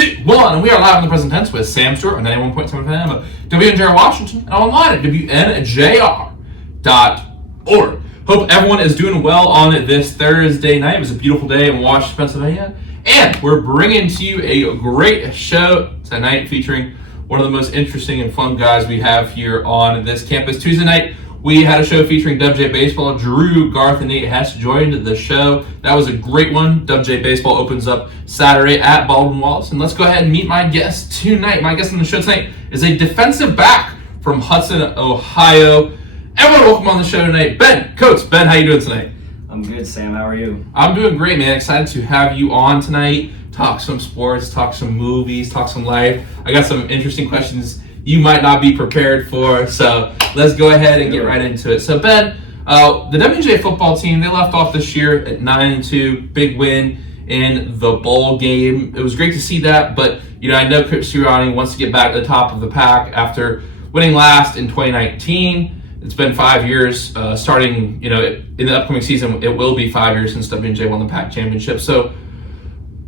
2, 1, and we are live in the present tense with Sam Stewart on 91.7 FM of WNJR Washington and online at WNJR.org. Hope everyone is doing well on this Thursday night. It was a beautiful day in Washington, Pennsylvania, and we're bringing to you a great show tonight featuring one of the most interesting and fun guys we have here on this campus. Tuesday night, we had a show featuring Dubjay Baseball. Drew, Garth, and Nate Hess joined the show. That was a great one. Dubjay Baseball opens up Saturday at Baldwin Wallace. And let's go ahead and meet my guest tonight. My guest on the show tonight is a defensive back from Hudson, Ohio. Everyone, welcome on the show tonight, Ben Coates. Ben, how you doing tonight? I'm good, Sam. How are you? I'm doing great, man. Excited to have you on tonight. Talk some sports, talk some movies, talk some life. I got some interesting questions you might not be prepared for, so let's go ahead and get right into it. So Ben, the WNJ football team, they left off this year at 9-2, big win in the bowl game. It was great to see that, but I know Coach Sirianni wants to get back to the top of the pack after winning last in 2019. It's been 5 years, starting, in the upcoming season, it will be 5 years since WNJ won the PAC championship. So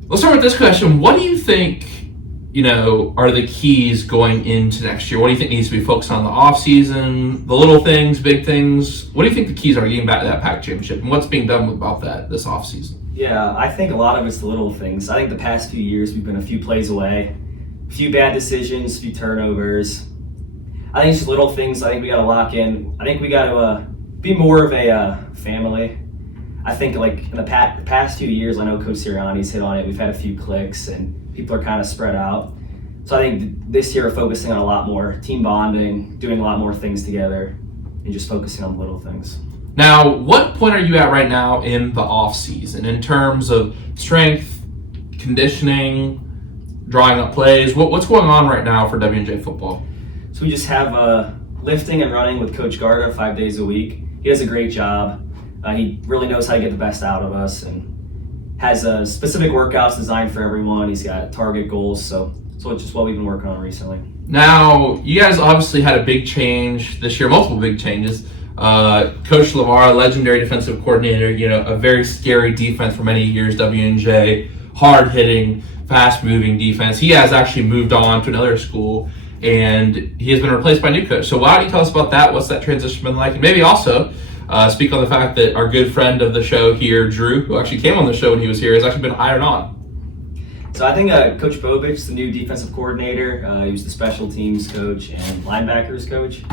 let's start with this question. What do you think are the keys going into next year? What do you think needs to be focused on the offseason, the little things, big things? What do you think the keys are getting back to that PAC championship, and what's being done about that this offseason? Yeah, I think a lot of it's the little things. I think the past few years we've been a few plays away, a few bad decisions, a few turnovers. I think it's just little things I think we got to lock in. I think we got to be more of a family. I think like in the past few years, I know Coach Sirianni's hit on it. We've had a few clicks and people are kind of spread out. So I think this year we're focusing on a lot more team bonding, doing a lot more things together, and just focusing on little things. Now, what point are you at right now in the off season in terms of strength, conditioning, drawing up plays? What's going on right now for WNJ football? So we just have lifting and running with Coach Garda 5 days a week. He does a great job. He really knows how to get the best out of us and has specific workouts designed for everyone. He's got target goals, so it's just what we've been working on recently. Now, you guys obviously had a big change this year, multiple big changes. Coach LeVar, legendary defensive coordinator, a very scary defense for many years, WNJ, hard-hitting, fast-moving defense. He has actually moved on to another school, and he has been replaced by a new coach. So why don't you tell us about that? What's that transition been like? And maybe also speak on the fact that our good friend of the show here, Drew, who actually came on the show when he was here, has actually been hired on. So I think Coach Bovich, the new defensive coordinator, he was the special teams coach and linebackers coach.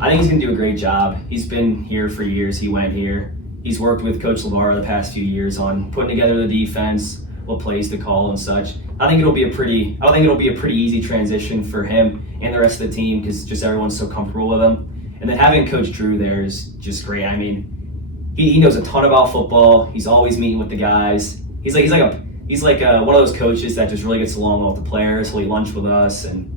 I think he's going to do a great job. He's been here for years. He went here. He's worked with Coach LeVar the past few years on putting together the defense, what plays to call and such. I think it'll be a pretty easy transition for him and the rest of the team because just everyone's so comfortable with him. And then having Coach Drew there is just great. I mean, he knows a ton about football. He's always meeting with the guys. He's like one of those coaches that just really gets along well with the players. He'll eat lunch with us, and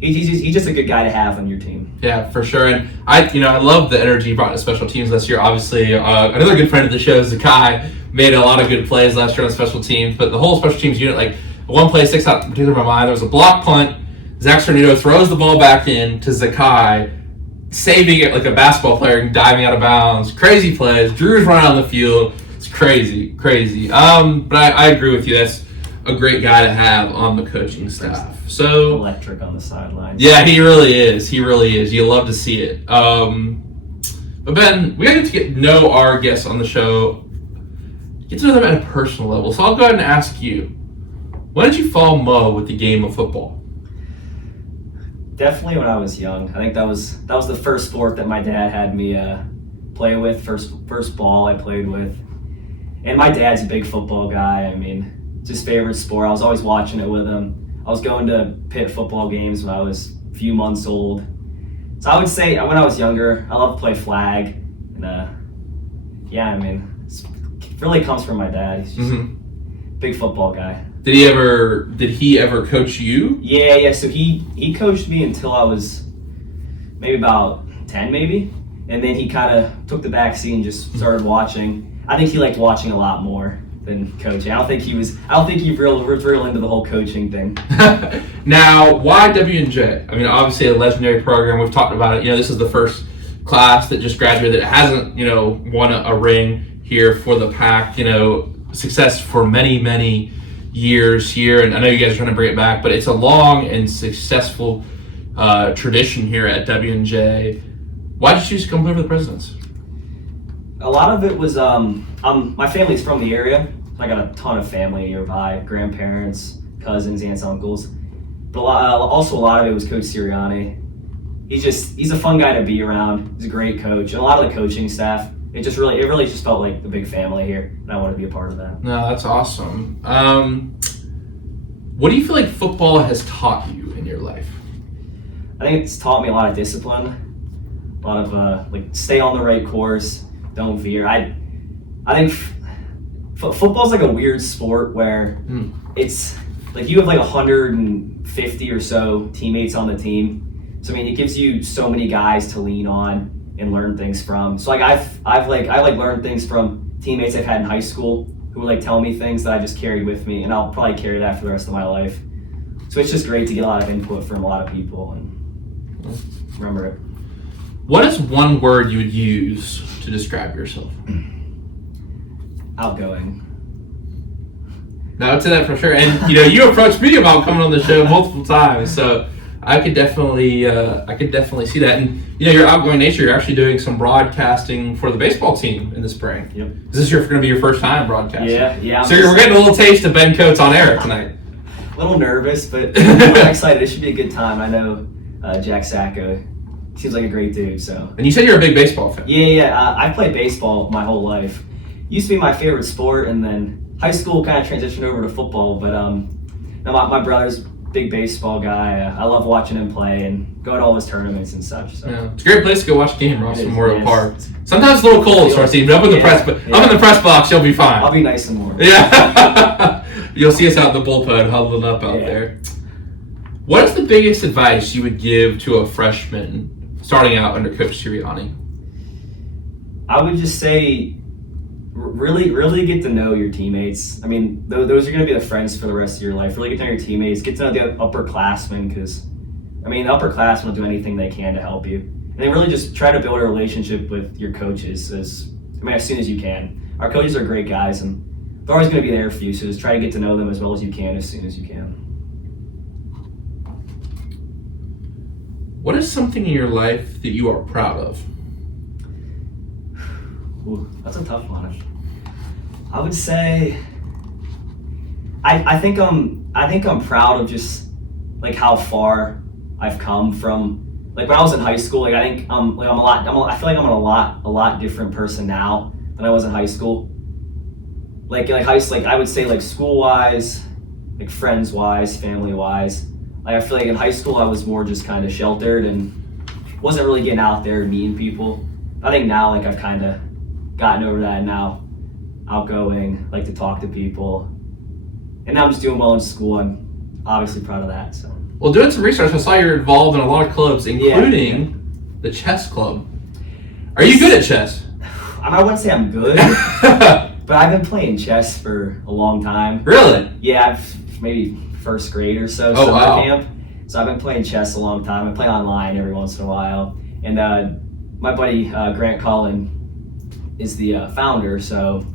he's just a good guy to have on your team. Yeah, for sure. And I love the energy he brought to special teams this year. Obviously, another good friend of the show, Zakai, made a lot of good plays last year on special teams. But the whole special teams unit, like one play sticks out particularly in my mind. There was a block punt. Zach Cernito throws the ball back in to Zakai, saving it like a basketball player and diving out of bounds. Crazy plays. Drew's running on the field. It's crazy. But I agree with you. That's a great guy to have on the coaching staff. So electric on the sidelines. Yeah, he really is. You love to see it. But Ben, we got to get to know our guests on the show, get to know them at a personal level. So I'll go ahead and ask you, when did you fall in love with the game of football? Definitely when I was young. I think that was the first sport that my dad had me play with, first ball I played with. And my dad's a big football guy. I mean, it's his favorite sport. I was always watching it with him. I was going to Pitt football games when I was a few months old. So I would say when I was younger, I loved to play flag. And it really comes from my dad. He's just a big football guy. Did he ever coach you? Yeah. So he coached me until I was maybe about 10 maybe. And then he kind of took the back seat and just started watching. I think he liked watching a lot more than coaching. I don't think he was real into the whole coaching thing. Now, why WNJ? I mean, obviously a legendary program. We've talked about it. This is the first class that just graduated that hasn't, won a ring here for the PAC. Success for many years here, and I know you guys are trying to bring it back, but it's a long and successful tradition here at W&J. Why did you choose to come play for the Presidents? A lot of it was my family's from the area. I got a ton of family nearby, grandparents, cousins, aunts, uncles. But also a lot of it was Coach Sirianni. He's a fun guy to be around. He's a great coach, and a lot of the coaching staff. It really just felt like a big family here, and I want to be a part of that. No, that's awesome. What do you feel like football has taught you in your life? I think it's taught me a lot of discipline, a lot of like stay on the right course, don't veer. I think football's like a weird sport where it's like you have like 150 or so teammates on the team. So I mean, it gives you so many guys to lean on and learn things from. So like I learned things from teammates I've had in high school who would like tell me things that I just carried with me, and I'll probably carry that for the rest of my life. So it's just great to get a lot of input from a lot of people and remember it. What is one word you would use to describe yourself? Outgoing. No, I would say that for sure. And you approached me about coming on the show multiple times, so I could definitely see that. And your outgoing nature. You're actually doing some broadcasting for the baseball team in the spring. Yep. Is this going to be your first time broadcasting? Yeah. So we're getting a little taste of Ben Coates on air tonight. A little nervous, but I'm excited. It should be a good time. I know Jack Sacco seems like a great dude. So. And you said you're a big baseball fan. Yeah. I played baseball my whole life. Used to be my favorite sport, and then high school kind of transitioned over to football. But now my brother's big baseball guy. I love watching him play and go to all his tournaments and such. So. Yeah. It's a great place to go watch a game, Ross Memorial Park. Sometimes it's a little cold, so but up in the press, up in the press box, you'll be fine. I'll be nice and warm. Yeah. You'll see us out in the bullpen huddling up out there. What is the biggest advice you would give to a freshman starting out under Coach Sirianni? I would just say really get to know your teammates. I mean, those are going to be the friends for the rest of your life. Really get to know your teammates. Get to know the upperclassmen, because, I mean, the upperclassmen will do anything they can to help you. And then really just try to build a relationship with your coaches as soon as you can. Our coaches are great guys, and they're always going to be there for you, so just try to get to know them as well as you can as soon as you can. What is something in your life that you are proud of? Ooh, that's a tough one. I would say I think I'm proud of just like how far I've come from like when I was in high school. Like I think I feel like I'm a lot different person now than I was in high school. Like I would say like school wise, like friends wise, family wise. Like I feel like in high school I was more just kind of sheltered and wasn't really getting out there and meeting people. I think now like I've kind of gotten over that, and now outgoing, like to talk to people, and now I'm just doing well in school. I'm obviously proud of that. So. Well, doing some research, I saw you're involved in a lot of clubs, including the chess club. Are you good at chess? I wouldn't say I'm good, but I've been playing chess for a long time. Really? Yeah, I've maybe first grade or so, summer camp. So I've been playing chess a long time. I play online every once in a while, and my buddy Grant Cullen is the founder, so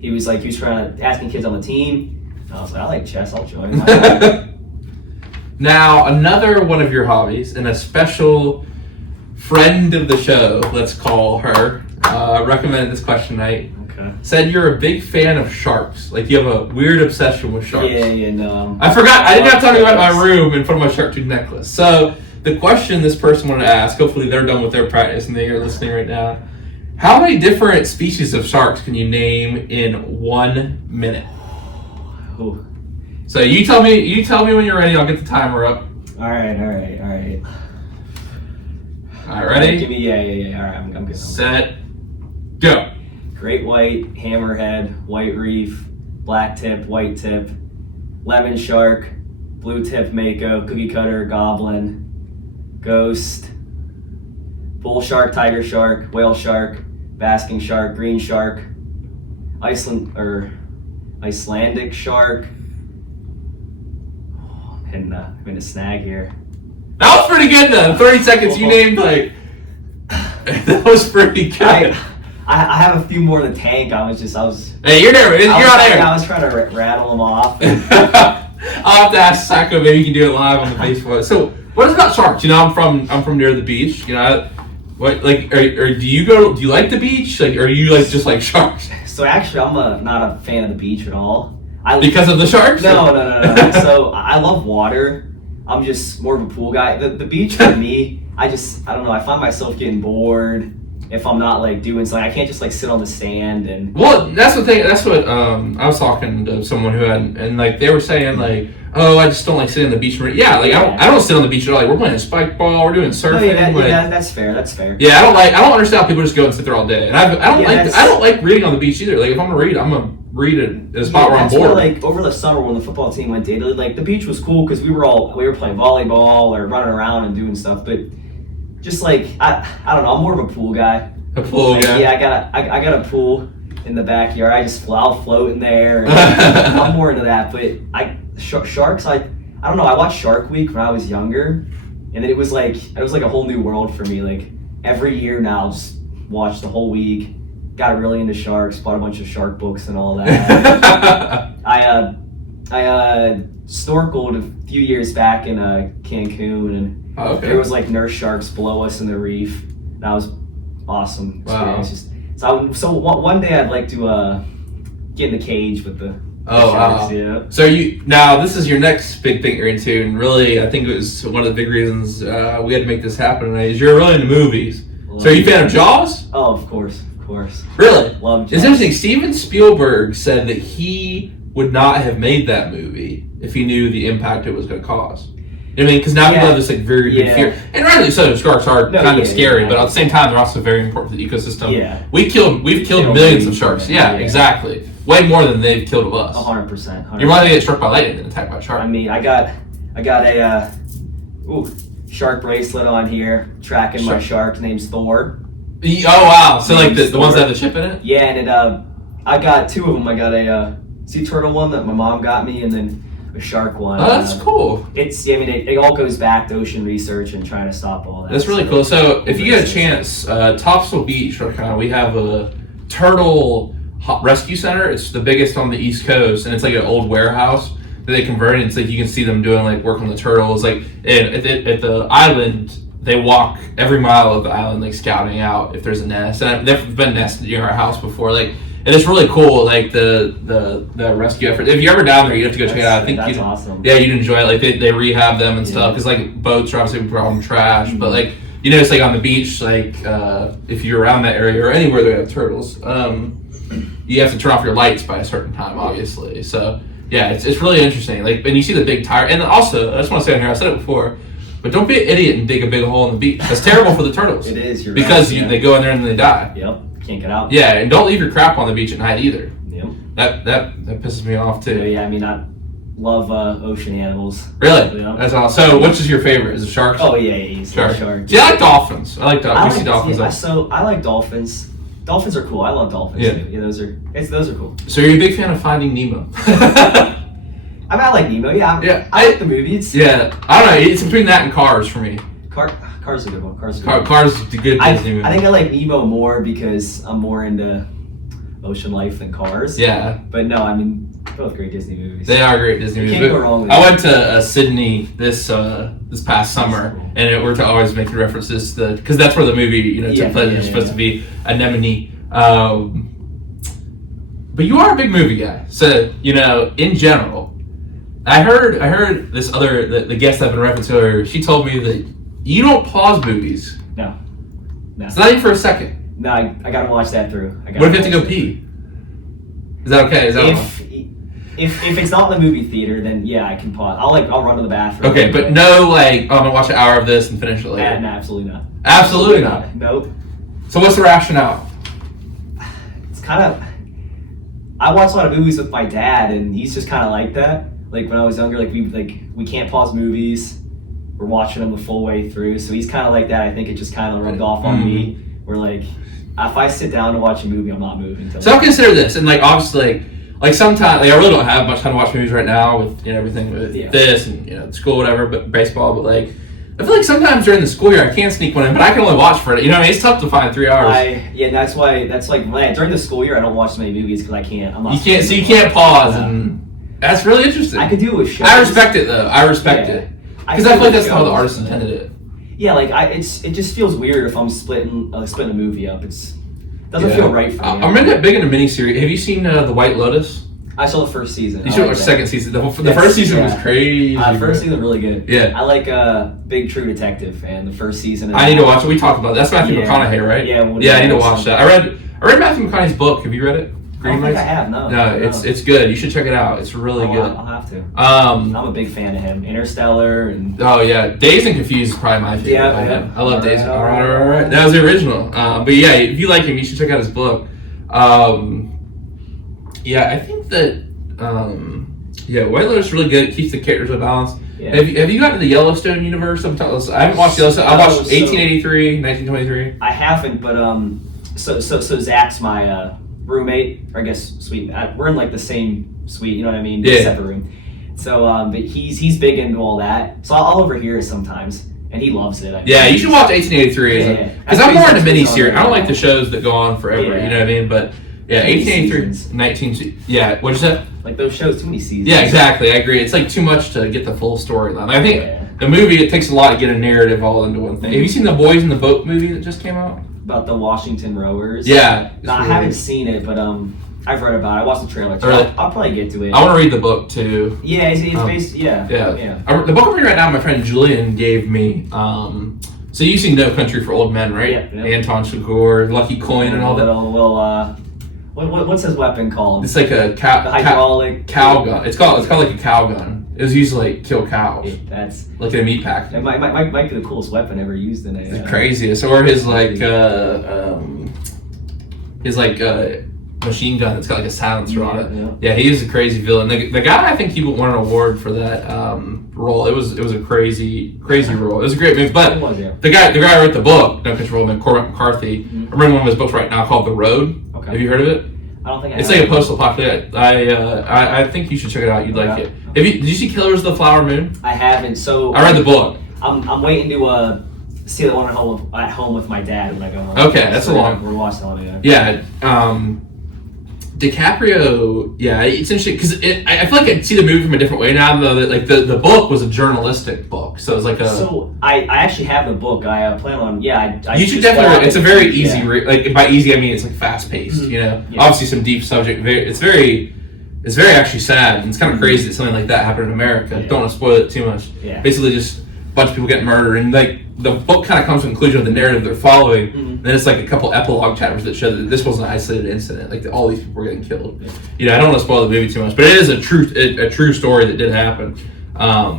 he was trying to asking kids on the team. And I was like, I like chess, I'll join. Now, another one of your hobbies, and a special friend of the show, let's call her, recommended this question tonight. Okay. Said you're a big fan of sharks. Like you have a weird obsession with sharks. Yeah, no. I forgot, I didn't have time to go out of my room and put on my shark tooth necklace. So the question this person wanted to ask, hopefully they're done with their practice and they are listening right now. How many different species of sharks can you name in 1 minute? Ooh. So you tell me when you're ready. I'll get the timer up. All right. All right, ready? Give me yeah. All right, I'm good. Set, go. Great white, hammerhead, white reef, black tip, white tip, lemon shark, blue tip mako, cookie cutter, goblin, ghost, bull shark, tiger shark, whale shark, basking shark, green shark, Icelandic shark. Oh, I'm in a snag here. That was pretty good though. 30 seconds, you named like that was pretty good. I have a few more in the tank. I was. Hey, you're there. You're on air. I was trying to rattle them off. I'll have to ask Sacco. Maybe you can do it live on the Facebook. So, what is about sharks? I'm from near the beach. What like? Or do you like the beach? Like, or you just like sharks? So actually, I'm not a fan of the beach at all. Because of the sharks? No. So I love water. I'm just more of a pool guy. The beach for me, I don't know. I find myself getting bored if I'm not like doing something. I can't just like sit on the sand and. Well, that's the thing. That's what I was talking to someone who had, and like they were saying like, oh, I just don't like sitting on the beach. Yeah, like I don't sit on the beach at all. Like we're playing spike ball, we're doing surfing. That's fair. Yeah, I don't understand how people just go and sit there all day. And I don't like reading on the beach either. Like if I'm gonna read, I'm gonna read it in a spot where I'm bored. Like over the summer when the football team went to Italy, like the beach was cool because we were playing volleyball or running around and doing stuff. But just like I don't know, I'm more of a pool guy. A pool guy. Yeah, I got a pool in the backyard. I'll float in there. And I'm more into that. But sharks, I don't know. I watched Shark Week when I was younger, and then it was like a whole new world for me. Like every year now, just watch the whole week. Got really into sharks. Bought a bunch of shark books and all that. I snorkeled a few years back in Cancun, and there was like nurse sharks below us in the reef. That was awesome experience. Wow. So one day I'd like to get in the cage with the sharks. Wow. Yeah. So this is your next big thing you're into, and really I think it was one of the big reasons we had to make this happen tonight. Is you're really into movies. So are you a fan of Jaws? Oh, of course. Really? Love Jaws. It's interesting. Steven Spielberg said that he would not have made that movie if he knew the impact it was going to cause. I mean, because now people have this like very big fear, and rightly so. Sharks are kind of scary, but at the same time, they're also very important to the ecosystem. Yeah. We've killed millions of sharks. Yeah, exactly. Way more than they've killed of us. 100%. You're rather get struck by lightning than attacked by a shark. I mean, I got a shark bracelet on here tracking my shark. Name's Thor. Oh wow! So like the ones that have the chip in it? Yeah, and I got two of them. I got a sea turtle one that my mom got me, and then a shark one. Oh, that's cool. It all goes back to ocean research and trying to stop all that. That's really cool. So if you get a chance, Topsail Beach, we have a turtle rescue center. It's the biggest on the East Coast, and it's like an old warehouse that they converted. It's like you can see them doing like work on the turtles. Like at the island, they walk every mile of the island, like scouting out if there's a nest. And there've been nests near our house before, like, and it's really cool, like the rescue effort. If you're ever down there, you have to go check it out. I think that's awesome. Yeah, you'd enjoy it. Like they rehab them and stuff because like boats are obviously problem trash, but like it's like on the beach, like if you're around that area or anywhere that have turtles, you have to turn off your lights by a certain time, obviously. So yeah, it's really interesting. Like, and you see the big tire, and also I just want to say on here, I said it before. But don't be an idiot and dig a big hole in the beach. That's terrible for the turtles. It is. You're because right, they go in there and they die. Yep. Can't get out. Yeah, and don't leave your crap on the beach at night either. Yep. That pisses me off too. Yeah, I mean, I love ocean animals. Really? Yeah. That's awesome. So, which is your favorite? Is it sharks? Oh yeah, sharks. Yeah, I like dolphins. I like dolphins. See dolphins. Yeah, so I like dolphins. Dolphins are cool. I love dolphins. Yeah, those are cool. So you're a big fan of Finding Nemo? I mean, I like Nemo. Yeah, I like the movie. I don't know. It's between that and Cars for me. Cars is a good one. Cars is a good Disney movie. I think I like Nemo more because I'm more into ocean life than Cars. Yeah. But no, I mean, both great Disney movies. They are great Disney movies. Can't go wrong with I went to Sydney this past summer, and we're to always making references to because that's where the movie took place. It's supposed to be Anemone. But you are a big movie guy, so in general. I heard this the guest I've been referencing earlier. She told me that you don't pause movies. No. It's not even for a second. No, I gotta watch that through. What if you have to go pee? Is that okay? If it's not in the movie theater, then yeah, I can pause. I'll run to the bathroom. Okay, but no, I'm gonna watch an hour of this and finish it later. No, absolutely not. Absolutely not. Nope. So what's the rationale? It's kind of. I watch a lot of movies with my dad, and he's just kind of like that. Like when I was younger, we can't pause movies. We're watching them the full way through, so he's kind of like that. I think it just kind of rubbed off on me. Where if I sit down to watch a movie, I'm not moving. So I'll consider this, and obviously, sometimes I really don't have much time to watch movies right now with everything with this and school, whatever, but baseball. But I feel like sometimes during the school year I can't sneak one in, but I can only watch for it. You know what I mean? It's tough to find 3 hours. That's why. That's like during the school year I don't watch so many movies because I can't. I'm not. You can't pause, and that's really interesting. I could do it with shows. I respect it though. I respect it because I feel like that's how the artist intended it. Yeah, like it just feels weird if I'm splitting a movie up. It doesn't feel right for me. I'm really big into miniseries. Have you seen The White Lotus? I saw the first season. You should watch the second season. The first season was crazy. The first season was really good. Yeah. I like Big True Detective, and the first season. I need to watch it. We talked about it. That's Matthew McConaughey, right? Yeah. I need to watch that. I read Matthew McConaughey's book. Have you read it? I don't think I have. No. It's good. You should check it out. It's really good. I'll have to. I'm a big fan of him. Interstellar and. Oh yeah, Dazed and Confused is probably my favorite. Yeah. I love Dazed. All right. That was the original. But yeah, if you like him, you should check out his book. Yeah, I think that. White Lotus is really good. It keeps the characters in balance. Yeah. Have you gotten to the Yellowstone universe? I haven't watched Yellowstone. I watched 1883, 1923. I haven't, but so Zach's my roommate, or I guess suite. We're in like the same suite. You know what I mean? Yeah. Separate room. So, but he's big into all that. So I'll overhear it sometimes, and he loves it. You should watch 1883. Because I'm more into miniseries. I don't like the shows that go on forever. You know what I mean? But. Yeah, 1883, 19. Yeah, what'd you say? Like those shows, too many seasons. Yeah, exactly. I agree. It's like too much to get the full storyline. I think the movie, it takes a lot to get a narrative all into one thing. Have you seen the Boys in the Boat movie that just came out? About the Washington Rowers? Yeah. No, I haven't seen it, but I've read about it. I watched the trailer. Really? I'll probably get to it. I want to read the book too. Yeah, it's based. Yeah. The book I'm reading right now, my friend Julian gave me. So you've seen No Country for Old Men, right? Yeah. Anton Chigurh, Lucky Coin, and all that. What's his weapon called? It's like a hydraulic cow gun. It's called like a cow gun. It was used to like kill cows. That's like in a meat pack. It might be the coolest weapon ever used in the craziest. Or his machine gun that's got like a silencer on it. Yeah, he is a crazy villain. The guy, I think he won an award for that role. It was a crazy role. It was a great movie. But the guy who wrote the book, No Country for Old Men, Cormac McCarthy. I'm reading one of his books right now called The Road. Okay. Have you heard of it? I don't think I It's have. like a post-apocalyptic. I think you should check it out. You'd like it. Did you see Killers of the Flower Moon? I haven't. So I read the book. I'm waiting to see the one at home with my dad when I go home. Okay, that's a long. We're watching all together. Yeah. DiCaprio, it's interesting because I feel like I see the movie from a different way now. Though that like the book was a journalistic book, so it's like a. So I actually have the book. I plan on you should definitely. It's a very easy read. Like by easy I mean it's like fast paced. You know, obviously some deep subject. It's very actually sad. And it's kind of crazy that something like that happened in America. Don't want to spoil it too much. Yeah. Basically, just a bunch of people getting murdered, and like the book kind of comes to the conclusion of the narrative they're following. And then it's like a couple epilogue chapters that show that this wasn't an isolated incident. Like all these people were getting killed. Yeah. You know, I don't want to spoil the movie too much, but it is a true story that did happen. I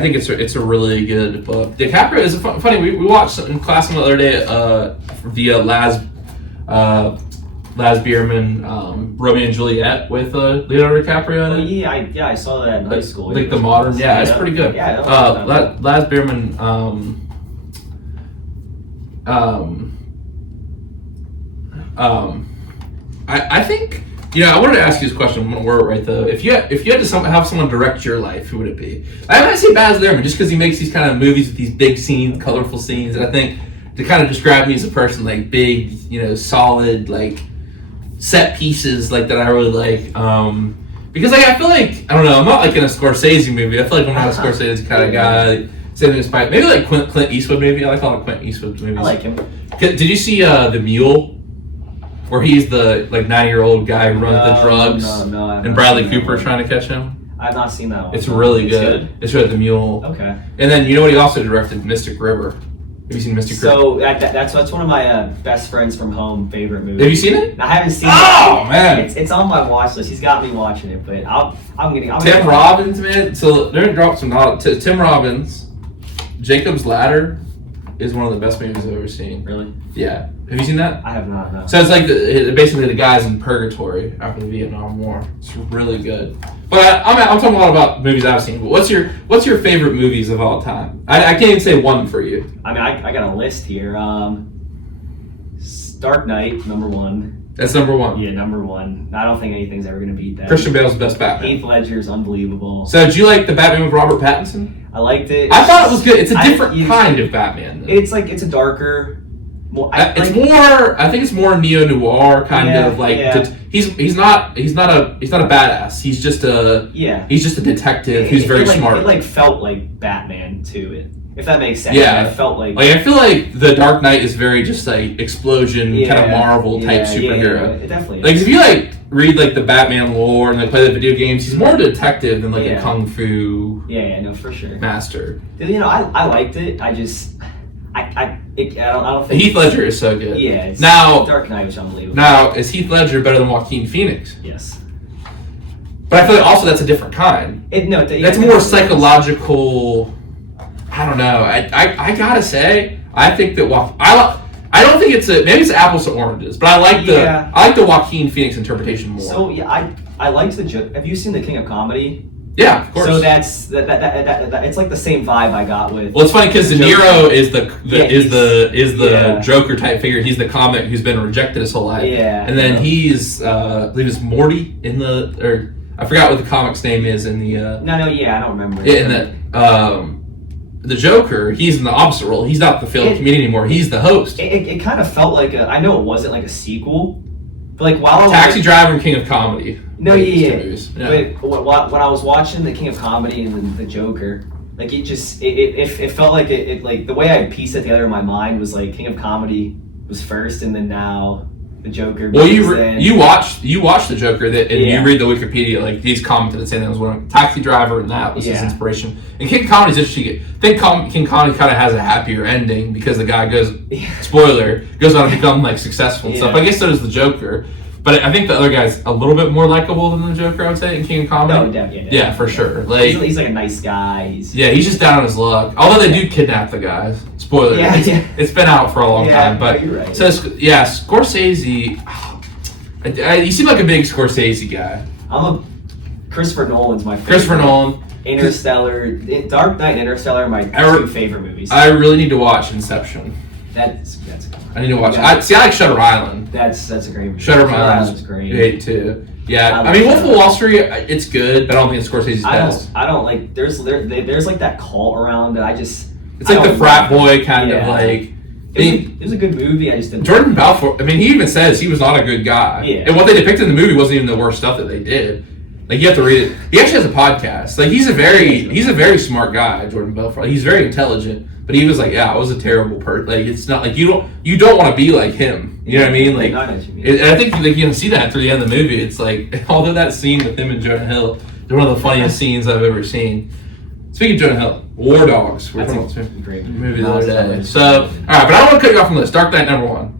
think it's a really good book. DiCaprio is funny. We watched in class the other day via Laz Bierman, Romeo and Juliet with Leonardo DiCaprio in it. I saw that in high school. Like the modern, it's pretty good. Yeah, Laz Bierman. I think I wanted to ask you this question when we're right though. If you had to have someone direct your life, who would it be? I might say Baz Luhrmann just because he makes these kind of movies with these big scenes, colorful scenes, and I think to kind of describe me as a person like big, solid like set pieces like that I really like. Because like I feel like I don't know, I'm not like in a Scorsese movie. I feel like I'm not a Scorsese kind of guy. Like, maybe like Clint Eastwood maybe. I like all the Clint Eastwood movies. I like him. Did you see The Mule? Where he's the like 90-year-old guy who runs the drugs, and Bradley Cooper trying to catch him. I've not seen that one. It's really good. It's really The Mule. Okay. And then you know what he also directed? Mystic River. Have you seen Mystic River? So that's one of my best friends from home favorite movies. Have you seen it? I haven't seen it. Oh man, it's on my watch list. He's got me watching it, but I'm Tim Robbins, man. So they're gonna drop some knowledge. Tim Robbins, Jacob's Ladder is one of the best movies I've ever seen. Really? Yeah. Have you seen that? I have not. No. So it's like basically the guys in purgatory after the Vietnam War. It's really good. But I'm talking a lot about movies I've seen. But what's your favorite movies of all time? I can't even say one for you. I mean, I got a list here. Dark Knight, number one. That's number one. Yeah, number one. I don't think anything's ever going to beat that. Christian Bale's the best Batman. Heath Ledger is unbelievable. So, did you like the Batman with Robert Pattinson? I liked it. I thought it was good. It's a different kind of Batman. Though. It's a darker. I think it's more neo noir kind of like. Yeah. He's not a badass. He's just a detective who's very smart. It felt like Batman to it. If that makes sense. Yeah, it felt like I feel like the Dark Knight is very just like explosion kind of Marvel type superhero. It definitely like is. if you read the Batman lore and play the video games, he's more a detective than a kung fu. Yeah, no, for sure. Master. I liked it. I don't think Heath Ledger is so good. Yeah. Now Dark Knight was unbelievable. Now is Heath Ledger better than Joaquin Phoenix? Yes. But I feel like also that's a different kind. That's more psychological. I don't know. I gotta say, I think that I don't think maybe it's apples to oranges, but I like the Joaquin Phoenix interpretation more. So I liked the joke. Have you seen The King of Comedy? Yeah, of course. So that's that it's like the same vibe I got with. Well, it's funny because De Niro is the Joker type figure. He's the comic who's been rejected his whole life. Yeah. And then he's I believe it's Morty I forgot what the comic's name is in the. I don't remember. Yeah, in the Joker, he's in the opposite role. He's not the failed comedian anymore. He's the host. It kind of felt like I know it wasn't like a sequel, but while Taxi Driver and King of Comedy. No, But when I was watching the King of Comedy and the Joker, it felt like it the way I pieced it together in my mind was like King of Comedy was first, and then now the Joker. Well, you watched the Joker and you read the Wikipedia, he's commented and saying that was one Taxi Driver and that was his inspiration. And King Comedy's interesting. I think King Comedy kind of has a happier ending because the guy goes on to become successful and stuff. I guess so does the Joker. But I think the other guy's a little bit more likable than the Joker, I would say, in King of Comedy. No, definitely. Yeah, for sure. He's like a nice guy. He's just down on his luck. Although they do kidnap the guys. Spoiler. It's been out for a long time. But you're right. So, Scorsese... you seem like a big Scorsese guy. Christopher Nolan's my favorite. Christopher Nolan. Interstellar. Dark Knight and Interstellar are my two favorite movies. I really need to watch Inception. That's I need to watch it. I like Shutter Island. That's a great movie. Shutter Island's great too. Yeah, I mean Wolf of Wall Street, it's good, but I don't think it's Scorsese's best. I don't like. There's that cult around that. It's like the frat boy kind of It was a good movie. I just didn't. Jordan Belfort. I mean, he even says he was not a good guy. Yeah. And what they depicted in the movie wasn't even the worst stuff that they did. You have to read it. He actually has a podcast. He's a very smart guy, Jordan Belfort. He's very intelligent. But he was I was a terrible person. It's not you don't want to be like him. You know what I mean? And I think you can see that through the end of the movie. It's although that scene with him and Jonah Hill, they're one of the funniest scenes I've ever seen. Speaking of Jonah Hill, War Dogs. We're talking about great movie the other day. So, all right, but I don't want to cut you off from the list. Dark Knight number one.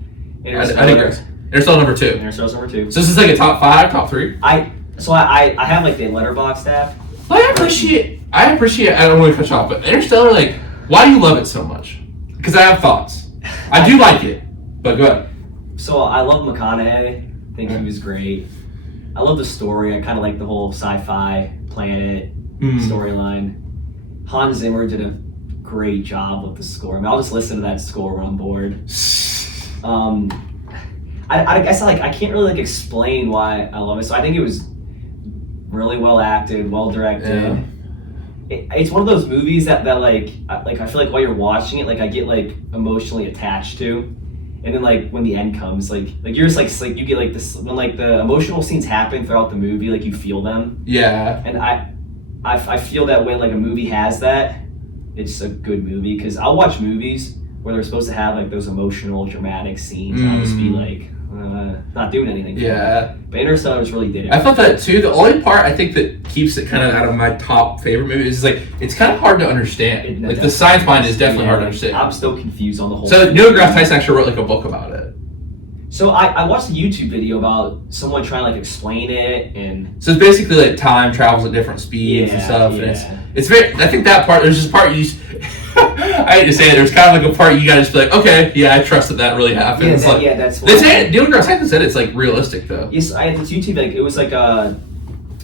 Interstellar number two. Interstellar's number two. So this is a top 5, top 3. I have the Letterboxd app. I appreciate. I don't want to cut you off, but Interstellar, why do you love it so much? Because I have thoughts. I do like it, but go ahead. So I love McConaughey. I think he was great. I love the story. I kind of like the whole sci-fi planet storyline. Hans Zimmer did a great job with the score. I mean, I'll just listen to that score when I'm bored. I guess I can't really explain why I love it. So I think it was really well acted, well directed. Yeah. It's one of those movies that I feel like while you're watching it, I get emotionally attached to, and then when the end comes, you're just you get this when the emotional scenes happen throughout the movie, you feel them. Yeah. And I feel that when a movie has that, it's a good movie, because I'll watch movies where they're supposed to have those emotional, dramatic scenes, and I'll just be not doing anything. Yeah. But Interstellar really did it. I thought that too. The only part I think that keeps it kind of out of my top favorite movies is it's kind of hard to understand. The science behind is definitely hard to understand. I'm still confused on the whole thing. So Neil deGrasse Tyson actually wrote a book about it. So I watched a YouTube video about someone trying to explain it, and so it's basically time travels at different speeds and stuff. Yeah. And it's very. I think that part. There's this part you. I hate to say it. There's kind of a part you gotta just be okay, yeah, I trust that really happened. That's what Neil deGrasse Tyson said it's realistic though. Yes, I had this YouTube it was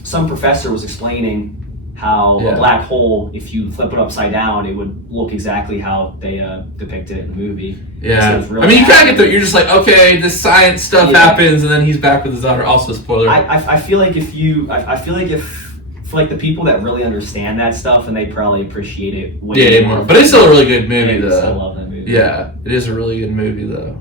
some professor was explaining how a black hole, if you flip it upside down, it would look exactly how they depicted it in the movie. Yeah. I mean, you kind of get you're just like, okay, this science stuff happens, and then he's back with his daughter. Also, spoiler. I feel like for like the people that really understand that stuff, and they probably appreciate it way more. But it's still a really good movie, though. I love that movie. Yeah, it is a really good movie, though.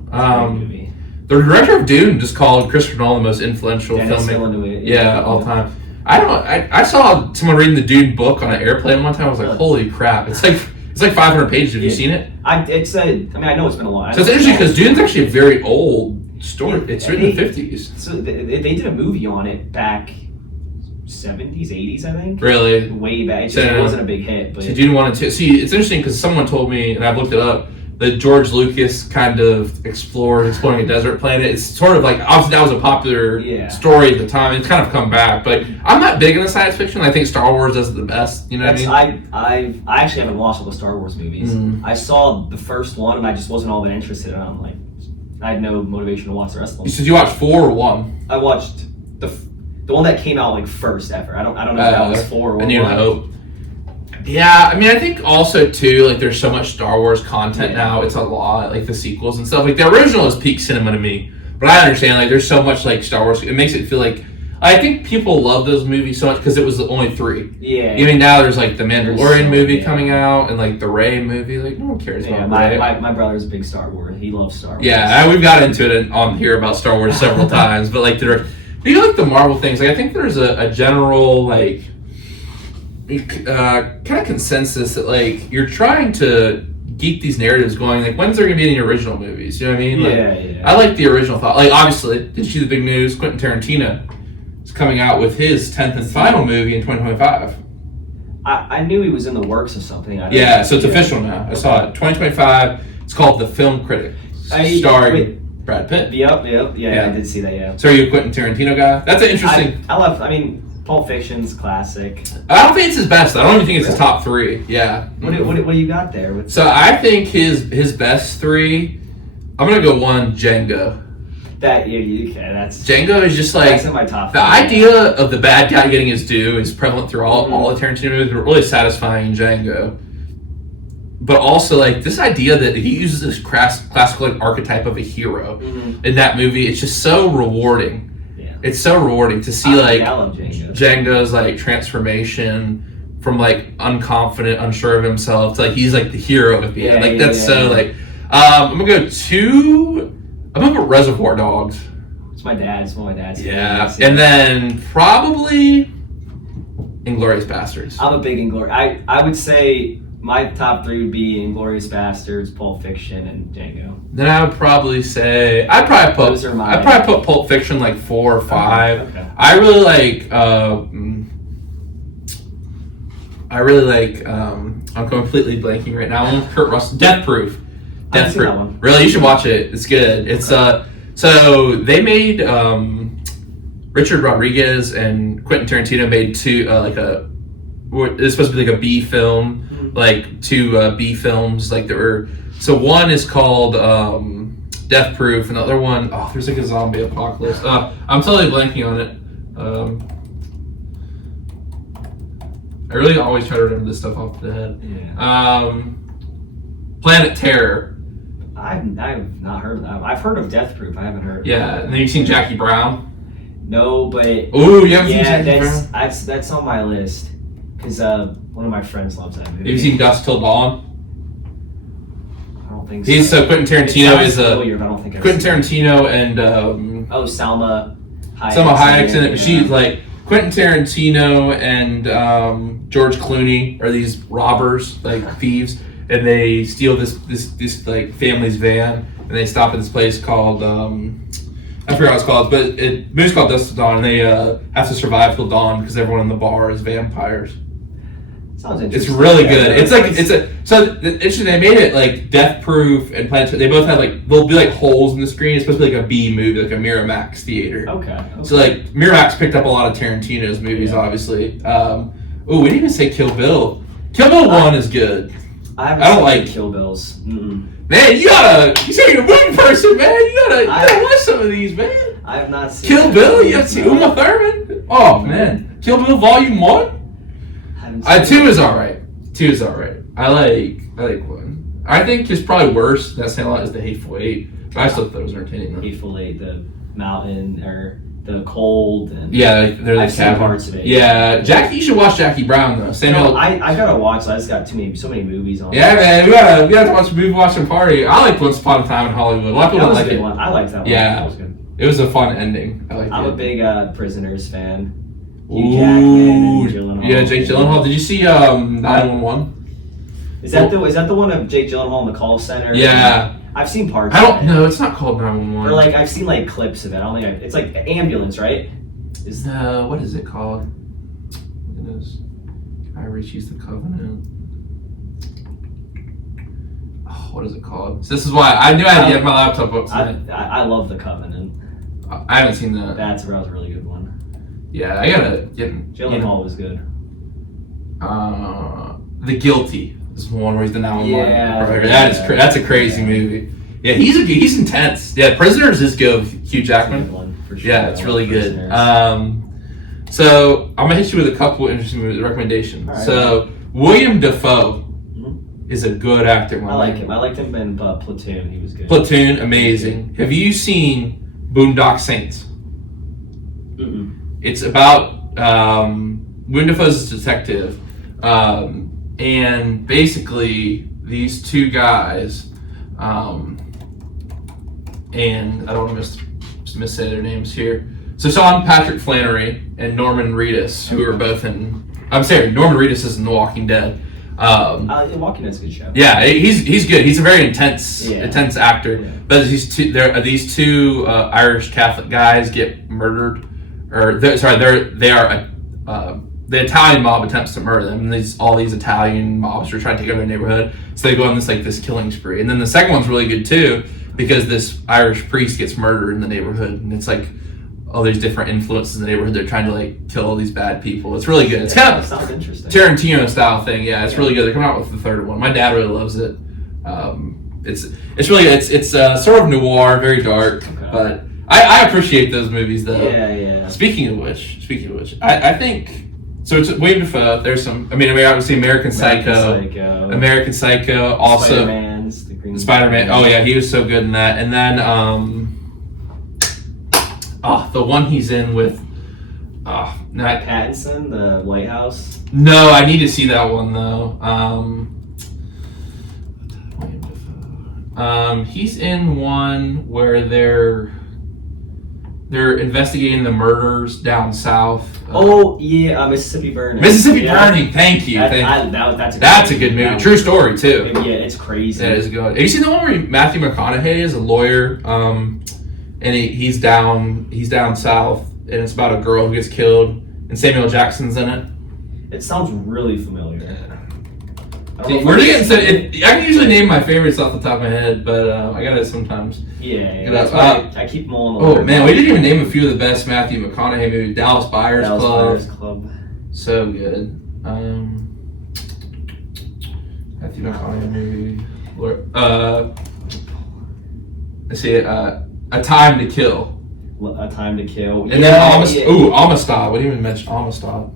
Movie. The director of Dune just called Christopher Nolan the most influential filmmaker. Yeah, all time. I saw someone reading the Dune book on an airplane one time. I was like, holy crap! It's like 500 pages. Have you seen it? I know it's been a while. So it's interesting because Dune's actually a very old story. It's written in the 50s. So they did a movie on it back 70s, 80s, I think. Really? Way back. It wasn't a big hit. But Dune 1 and 2. See, it's interesting because someone told me, and I've looked it up, that George Lucas kind of exploring a desert planet. It's sort of like, obviously that was a popular story at the time. It's kind of come back, but I'm not big into science fiction. I think Star Wars does it the best. You know what I mean? I actually haven't watched all the Star Wars movies. I saw the first one and I just wasn't all that interested. And I'm like, I had no motivation to watch the rest of them. So you watched 4 or 1? I watched the one that came out like first ever. I don't know if that was 4 or 1. A New Hope. Yeah, I mean, I think also too, like, there's so much Star Wars content now. It's a lot, like the sequels and stuff. Like the original is peak cinema to me, but I understand like there's so much like Star Wars. It makes it feel like I think people love those movies so much because it was only 3. Yeah. Even now, there's like the Mandalorian movie coming out and like the Rey movie. Like no one cares about Rey. My brother's a big Star Wars. He loves Star Wars. Yeah, we've got into it on here about Star Wars several times, but like you like the Marvel things. Like I think there's a general like. Kind of consensus that like you're trying to keep these narratives going. Like when's there gonna be any original movies? You know what I mean? Like, I like the original thought. Like obviously, did you see the big news? Quentin Tarantino is coming out with his 10th and final movie in 2025. I knew he was in the works of something. So it's official now. I saw it. 2025. It's called The Film Critic, starring Brad Pitt. Yep. Yeah, I did see that. Yeah. So are you a Quentin Tarantino guy? That's an interesting. I mean. Pulp Fiction's classic. I don't think it's his best. I don't even think it's his top 3. Yeah. What do you got there? So I think his best 3. I'm gonna go 1, Django. That's Django is just like that's in my top 3. The idea of the bad guy getting his due is prevalent through all the Tarantino movies, but really satisfying in Django. But also like this idea that he uses this classical like, archetype of a hero in that movie. It's just so rewarding. It's so rewarding to see like Django's like transformation from like unconfident, unsure of himself to like he's like the hero at the end. Like that's like I'm gonna go 2. I'm gonna put Reservoir Dogs. It's my dad's. One of my dad's. Yeah, and then probably Inglourious Basterds. I'm a big Inglourious. I would say my top 3 would be Inglourious Basterds, Pulp Fiction, and Django. Then I would probably say I'd probably put Pulp Fiction like 4 or 5. Okay. I really like. I'm completely blanking right now. Kurt Russell, Death Proof. Death Proof. That one. Really, you should watch it. It's good. It's so they made Richard Rodriguez and Quentin Tarantino made 2 it's supposed to be like a B film, like 2 B films. Like there were. So one is called Death Proof, and the other one, there's like a zombie apocalypse. I'm totally blanking on it. I really always try to remember this stuff off the head. Yeah. Planet Terror. I've not heard of that. I've heard of Death Proof. I haven't heard. Yeah, and then you've seen Jackie Brown. No, but ooh, you haven't seen Jackie Brown? That's on my list because one of my friends loves that movie. Have you seen Dusk Till Dawn? I don't think so. Quentin Tarantino is familiar, but I don't think I've Quentin seen Tarantino and Salma Hayek. Salma Hayek's in it. She's like Quentin Tarantino and George Clooney are these robbers, like thieves, and they steal this like family's van, and they stop at this place called I forgot what it's called, but the movie's called Dusk Till Dawn, and they have to survive till dawn because everyone in the bar is vampires. Sounds interesting. It's really good. So they made it like Death Proof and Planet. They both have like there'll be like holes in the screen. It's supposed to be like a B movie, like a Miramax theater. Okay. So like Miramax picked up a lot of Tarantino's movies, obviously. We didn't even say Kill Bill. Kill Bill 1 is good. I don't like Kill Bills. Man, you say you're a movie person, man. You gotta watch some of these, man. I have not seen Kill Bill. You have to see Uma Thurman. Oh man, Kill Bill Volume 1. one. 2 is alright. 2 is alright. I like 1. I think it's probably worse. That's saying a lot. Is the Hateful Eight. But I still thought it was entertaining though. Hateful Eight, the mountain or the cold, and yeah, they're I've seen parts of it. Yeah, Jackie, you should watch Jackie Brown though. Samuel, I gotta watch. I just got so many movies on. Yeah, man, we gotta watch a movie watching party. I like Once Upon a Time in Hollywood. A lot of people don't like it. One. I liked that one. Yeah, that was good. It was a fun ending. I liked it. I'm a big Prisoners fan. Ooh, Jackman and Gyllenhaal. Yeah, Jake Gyllenhaal. Did you see 911? Is that the one of Jake Gyllenhaal in the call center? Yeah. I've seen parts. I don't know. It's not called 911. Or like I've seen like clips of it. I don't think it's like ambulance, right? What is it called? It is Guy Ritchie's The Covenant. Oh, what is it called? So this is why I knew I had to get my laptop up tonight. I love The Covenant. I haven't seen that. That was a really good one. Yeah, I gotta get. Gyllenhaal was good. The Guilty is one where he's the 911. Yeah, That's a crazy movie. Yeah, he's intense. Yeah, Prisoners is good with Hugh Jackman. For sure. Yeah, it's really good. So I'm gonna hit you with a couple interesting recommendations. Right. So William Dafoe is a good actor. I like him. I liked him in Platoon. He was good. Platoon, amazing. Have you seen Boondock Saints? It's about William Dafoe's a detective, and basically these two guys, and I don't want to missay their names here. So Sean Patrick Flannery and Norman Reedus, who are both in. I'm sorry, Norman Reedus is in The Walking Dead. Walking Dead's a good show. Yeah, he's good. He's a very intense actor. Yeah. But these two Irish Catholic guys get murdered, the Italian mob attempts to murder them, and all these Italian mobs are trying to take over their neighborhood. So they go on this killing spree, and then the second one's really good too because this Irish priest gets murdered in the neighborhood, and it's like all these different influences in the neighborhood. They're trying to kill all these bad people. It's really good. It's kind of sounds interesting. Tarantino style thing. Yeah, it's really good. They're coming out with the third one. My dad really loves it. It's really it's sort of noir, very dark, but I appreciate those movies though. Yeah. Speaking of which, I think so. It's William Dafoe. There's some. I mean, obviously American Psycho. American Psycho. Also, Spider-Man. Oh yeah, he was so good in that. And then the one he's in with. Matt Pattinson, The Lighthouse. No, I need to see that one though. He's in one where they're investigating the murders down south. Mississippi Burning. Burning. Thank you. That's a good movie. True story too. Yeah, it's crazy. That is good. Have you seen the one where Matthew McConaughey is a lawyer? And he's down south, and it's about a girl who gets killed, and Samuel Jackson's in it. It sounds really familiar. I can usually name my favorites off the top of my head, but I got it sometimes. Yeah. That's why I keep them all on the man, we didn't even name a few of the best Matthew McConaughey movies. Dallas Buyers Club. So good. Matthew McConaughey movie. Let's see. A Time to Kill. A Time to Kill. And then Amistad. We didn't even mention Amistad.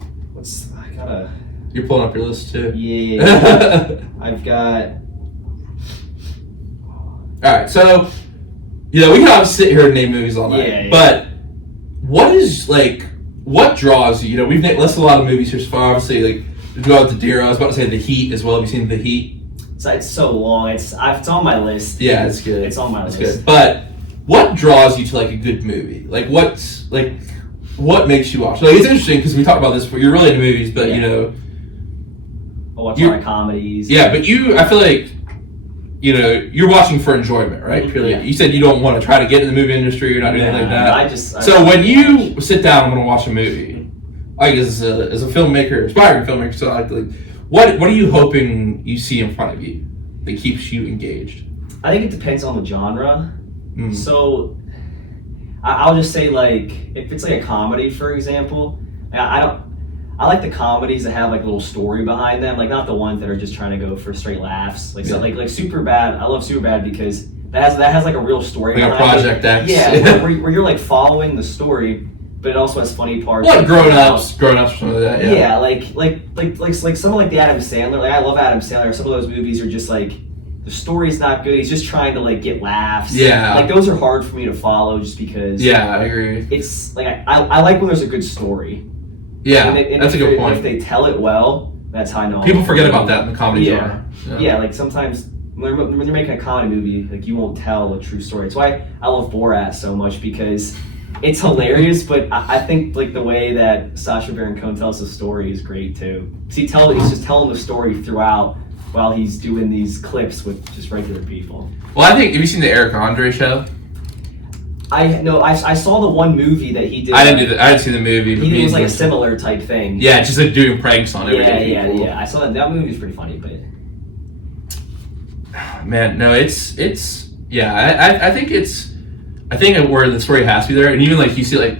You're pulling up your list too. Yeah. I've got. All right, so we can obviously sit here and name movies all night. Yeah. But what draws you? We've listed a lot of movies here so far. Obviously, we go out to Deer. I was about to say The Heat as well. Have you seen The Heat? It's so long. It's on my list. Yeah, it's good. It's on my list. Good. But what draws you to a good movie? What makes you watch? It's interesting because we talked about this before. You're really into movies, but I watch a lot of comedies. Yeah, but I feel like you're watching for enjoyment, right? Purely. Yeah. You said you don't want to try to get in the movie industry. You're not doing anything like that. So when you sit down and want to watch a movie, as a filmmaker, aspiring filmmaker, so what are you hoping you see in front of you that keeps you engaged? I think it depends on the genre. So I'll just say if it's a comedy, for example, I like the comedies that have a little story behind them, not the ones that are just trying to go for straight laughs. Like Superbad. I love Superbad because that has a real story. Like a Project X. Yeah, where you're following the story, but it also has funny parts. Well, like grown-ups or something like that. Yeah, like some of like the Adam Sandler. Like I love Adam Sandler. Some of those movies are just like the story's not good. He's just trying to like get laughs. Yeah. Like those are hard for me to follow just because. Yeah, I agree. It's like I like when there's a good story. Yeah, and that's a good point. If they tell it well, that's how I know. People forget about that in the comedy genre. Yeah, like sometimes when they're making a comedy movie, like you won't tell a true story. That's why I love Borat so much because it's hilarious, but I think like the way that Sacha Baron Cohen tells the story is great too. Because he's just telling the story throughout while he's doing these clips with just regular people. Well, I think, have you seen the Eric Andre show? I saw the one movie that he did. I didn't see the movie. He did like a similar type thing. Yeah, just like doing pranks on everything. Yeah. I saw that. That movie was pretty funny, but man, no, it's I think where the story has to be there, and even like you see like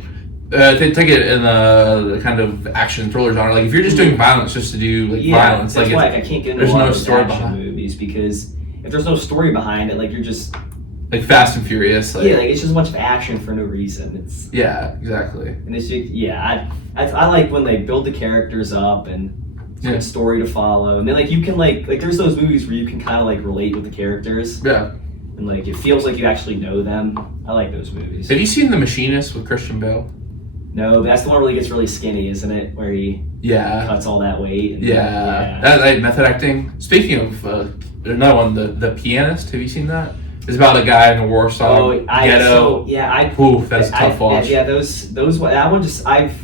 they take it in the kind of action thriller genre. Like if you're just doing violence just to do like violence, that's like why I can't get into a lot of action movies because if there's no story behind it, like you're just like Fast and Furious. Like, like it's just a bunch of action for no reason. It's exactly. And it's just, I like when they build the characters up and it's a good story to follow, and then like you can like there's those movies where you can kind of like relate with the characters. Yeah. And like it feels like you actually know them. I like those movies. Have you seen The Machinist with Christian Bale? No, but that's the one where he gets really skinny, isn't it? Where he cuts all that weight. And That like method acting. Speaking of another one, the Pianist. Have you seen that? It's about a guy in the Warsaw ghetto. That's a tough watch. That one just I've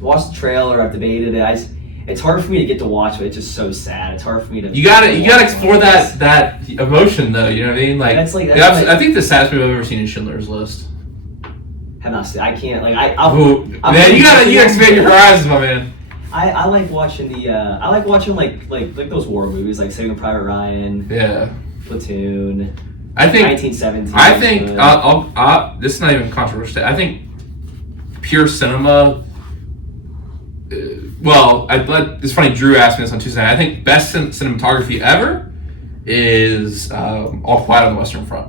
watched the trailer. I've debated it. It's hard for me to get to watch, but it's just so sad. It's hard for me to. You gotta explore that emotion though. You know what I mean? Like I think the saddest movie I've ever seen is Schindler's List. Have not seen. I can't like man, you gotta expand your horizons, my man. I like watching like those war movies like Saving Private Ryan. Yeah. Platoon. I think 1917. I think this is not even controversial. I think pure cinema. It's funny. Drew asked me this on Tuesday. I think best cinematography ever is All Quiet on the Western Front.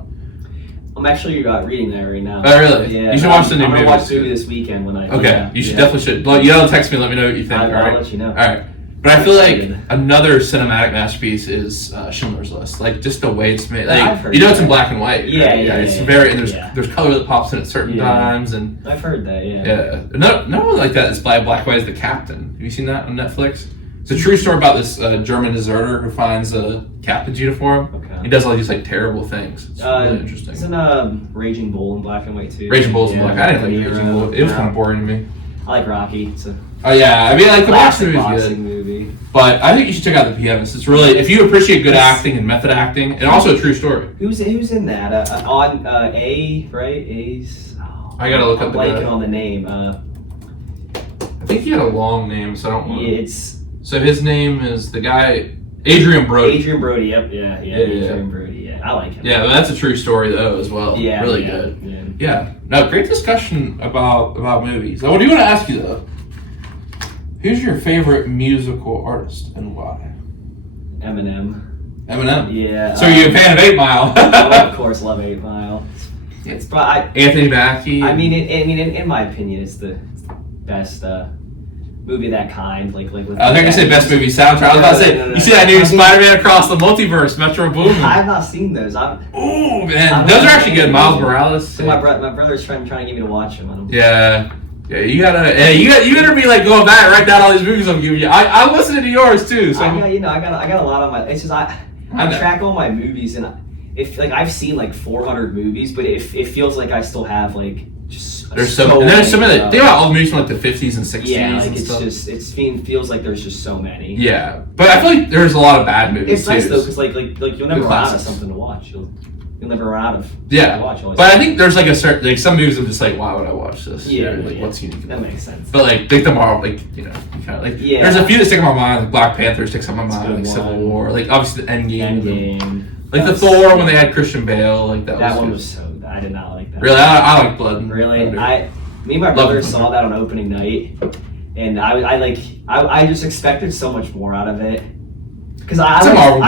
I'm actually reading that right now. Oh, really? Yeah. You should watch the new movie. I'm gonna watch the movie this weekend when I. Okay, you should definitely should. You text me. Let me know what you think. I'll let you know. All right. But I feel like another cinematic masterpiece is Schindler's List. Like just the way it's made. Like it's in black and white. Yeah. It's very and there's color that pops in at certain times and. I've heard that. Yeah. Yeah. Another one like that is by Black and White is The Captain. Have you seen that on Netflix? It's a true story about this German deserter who finds a captain's uniform. Okay. He does all these like terrible things. It's really interesting. Isn't Raging Bull in black and white too? Raging Bull's in black. I didn't like Raging Bull. It was kind of boring to me. I like Rocky. Oh yeah, I mean like the boxing movie movie. But I think you should check out The Pianist. It's really if you appreciate good acting and method acting, and also a true story. Who's in that? On A, right? A's. Oh, I gotta look up the guy. I'm blanking on the name. I think he had a long name, so I don't want. It's. So his name is the guy Adrian Brody. Adrian Brody. Yep. Yeah. Adrian Brody. Yeah, I like him. Yeah, but that's a true story though as well. Yeah. Really good. Yeah. No, great discussion about movies. What do you want to ask you though? Who's your favorite musical artist and why? Eminem. Yeah. So you're a fan of 8 Mile? Of course, love 8 Mile. It's probably Anthony Mackie. I mean, in my opinion, it's the best movie of that kind. Like with I was going to say best movie soundtrack. I was about to say, you see that new Spider-Man Across the Multiverse, Metro Boomin. I have not seen those. Oh man, those are actually good. Miles Morales. So my brother's trying to get me to watch them. Yeah, you gotta be like going back, write down all these movies I'm giving you. I'm listening to yours too. So I got a lot on my. It's just I track all my movies and if like I've seen like 400 movies, but it feels like I still have like. There's so many. Think about all the movies from like the 50s and 60s. Yeah, like and it's stuff. just feels like there's just so many. Yeah, but I feel like there's a lot of bad movies. It's nice though because like you'll never run out of something to watch. You'll never run out of to watch. But I think there's like a certain like some movies I'm just like, why would I watch this? Yeah, what's unique? That makes sense. But like them all like you kind of like there's a few that stick in my mind. Like Black Panther sticks in my mind. Like Civil War. Like obviously the Endgame. Like the Thor when they had Christian Bale. Like that one was so. I did not like that. Really, I like Blood. Really, me and my brother saw that on opening night, and I just expected so much more out of it. Because I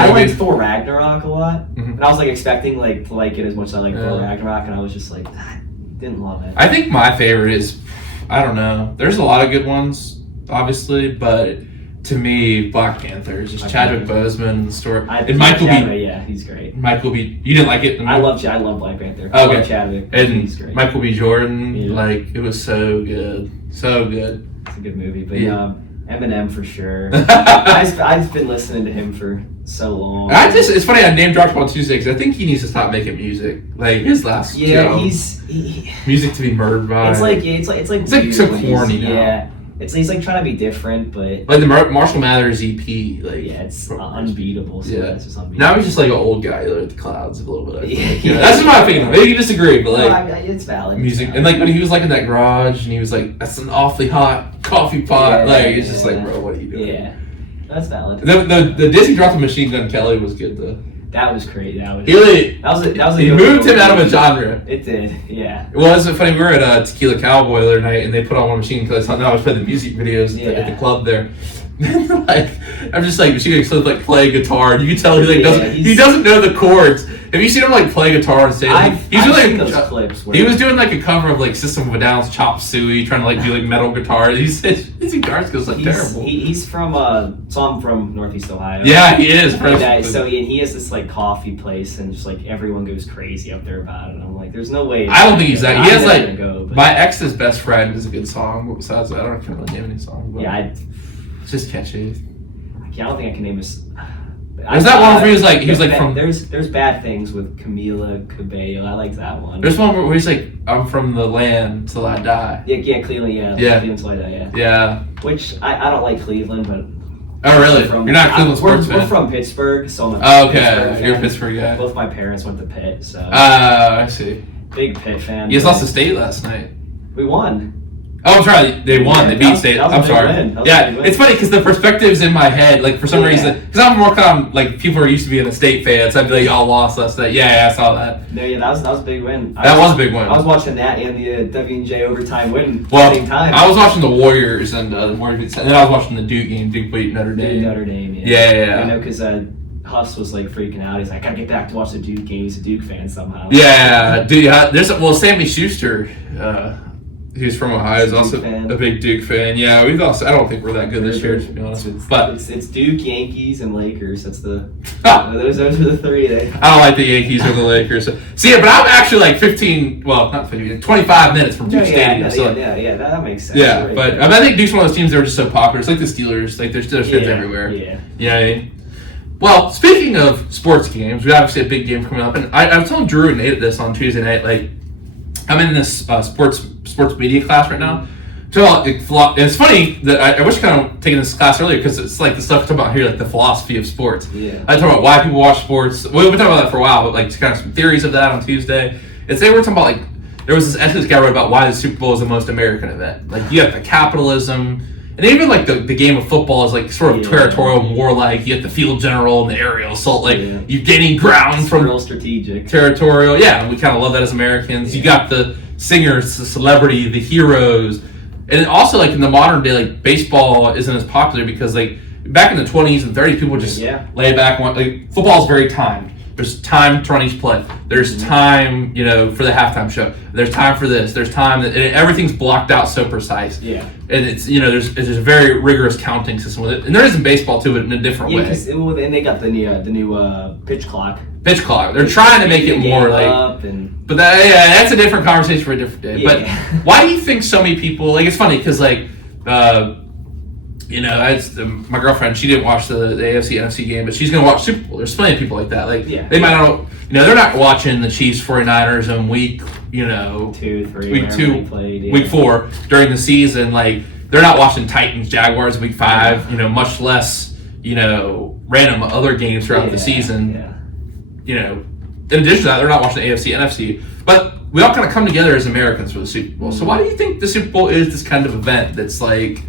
liked Thor Ragnarok a lot, and I was like expecting to like it as much as I like Thor Ragnarok, and I was just like, I didn't love it. I think my favorite is I don't know. There's a lot of good ones, obviously, but to me, Black Panther is just Chadwick Boseman story. And Michael B. Yeah, he's great. Michael B. You didn't like it? I love Black Panther. Okay. I love Chadwick. And he's great. Michael B. Jordan, like, it was so good. So good. It's a good movie. But Eminem for sure. I've been listening to him for so long. It's funny, I name dropped him on Tuesday because I think he needs to stop making music. Like, his last show. Music to be murdered by. It's like so corny now. Yeah. He's like trying to be different, but like the Marshall Mathers EP, like it's unbeatable. So it's just unbeatable. Now he's just like an old guy with the clouds a little bit. Yeah. That's just my opinion. Maybe you disagree, but like it's valid. Music and like when he was like in that garage and he was like, "That's an awfully hot coffee pot." It's just like, bro, what are you doing? Yeah, that's valid. The Disney Drop the Machine Gun Kelly was good though. That was great. That was he moved him out of a genre. It did, yeah. Well, it's funny. We were at Tequila Cowboy the other night, and they put on one machine because I was playing the music videos at the club there. Like, I'm just like, Machine Gun like play guitar, and you can tell he doesn't know the chords. Have you seen him like play guitar and say? I've seen those clips. He was doing like a cover of like System of a Down's "Chop Suey," trying to like do like metal guitar. His guitar skills like terrible. He's from so I'm from Northeast Ohio. Yeah, he is. He has this like coffee place, and just like everyone goes crazy up there about it. And I'm like, there's no way. I don't think he's that. He has like My Ex's Best Friend is a good song. But besides that, I don't really name any song. It's just catchy. I don't think I can name a. There's that one where he was like from. There's Bad Things with Camila Cabello. I like that one. There's one where he's like, "I'm from the land till I die." Yeah, Cleveland. Yeah. Cleveland till I die. Yeah. Which I don't like Cleveland, but. Oh really? You're not a Cleveland sports fan. We're from Pittsburgh, so I'm okay. You're a Pittsburgh guy. Both my parents went to Pitt, so. I see. Big Pitt fan. You guys lost to State last night. We won. Oh, I'm sorry. They won. They beat State. I'm sorry. Yeah, it's funny because the perspectives in my head, like for some reason, because I'm more kind of like people are used to being a State fan, so I'd be like, y'all lost last night. Yeah, I saw that. No, that was a big win. That was a big win. I was watching that and the W&J overtime win at the same time. I was watching the Warriors and the Warriors, and then I was watching the Duke game. Duke beat Notre Dame. Yeah. I know because Huss was like freaking out. He's like, I gotta get back to watch the Duke game. He's a Duke fan somehow. Yeah, dude. Sammy Schuster. Who's from Ohio is also a big Duke fan. Yeah, I don't think we're that good this year, to be honest. It's Duke, Yankees, and Lakers. That's those are the three. I don't like the Yankees or the Lakers. See, but I'm actually like 25 minutes from Duke Stadium. That makes sense. Yeah, right. But I think Duke's one of those teams that are just so popular. It's like the Steelers. Like there's fans everywhere. Yeah. You know what I mean? Well, speaking of sports games, we obviously have a big game coming up, and I was telling Drew and Nate this on Tuesday night. Like, I'm in this sports media class right now. So it's funny that I wish I kind of taken this class earlier because it's like the stuff we talk about here, like the philosophy of sports. Yeah. I talk about why people watch sports. We've been talking about that for a while, but like kind of some theories of that on Tuesday. And today we're talking about there was this essay this guy wrote about why the Super Bowl is the most American event. Like you have the capitalism, and even like the game of football is like sort of territorial, more like you have the field general and the aerial assault. Like you're gaining ground from real strategic territorial. Yeah, we kind of love that as Americans. You got the singers, the celebrity, the heroes, and also like in the modern day, like baseball isn't as popular because like back in the 20s and 30s, people just lay back. Football is very timed. There's time to run each play. There's time, for the halftime show. There's time for this. There's time and everything's blocked out so precise. Yeah. And it's there's a very rigorous counting system with it, and there is in baseball too, but in a different way. And they got the new pitch clock. Pitch clock. They're trying to make it more like. But that's a different conversation for a different day. Yeah. But why do you think so many people like? It's funny because my girlfriend, she didn't watch the AFC NFC game, but she's gonna watch Super Bowl. There's plenty of people like that. Like they might not, they're not watching the Chiefs 49ers in week, 2, 3, week 4 during the season. Like they're not watching Titans Jaguars week 5. Much less random other games throughout the season. Yeah. In addition to that, they're not watching the AFC NFC. But we all kind of come together as Americans for the Super Bowl. So why do you think the Super Bowl is this kind of event that's like? I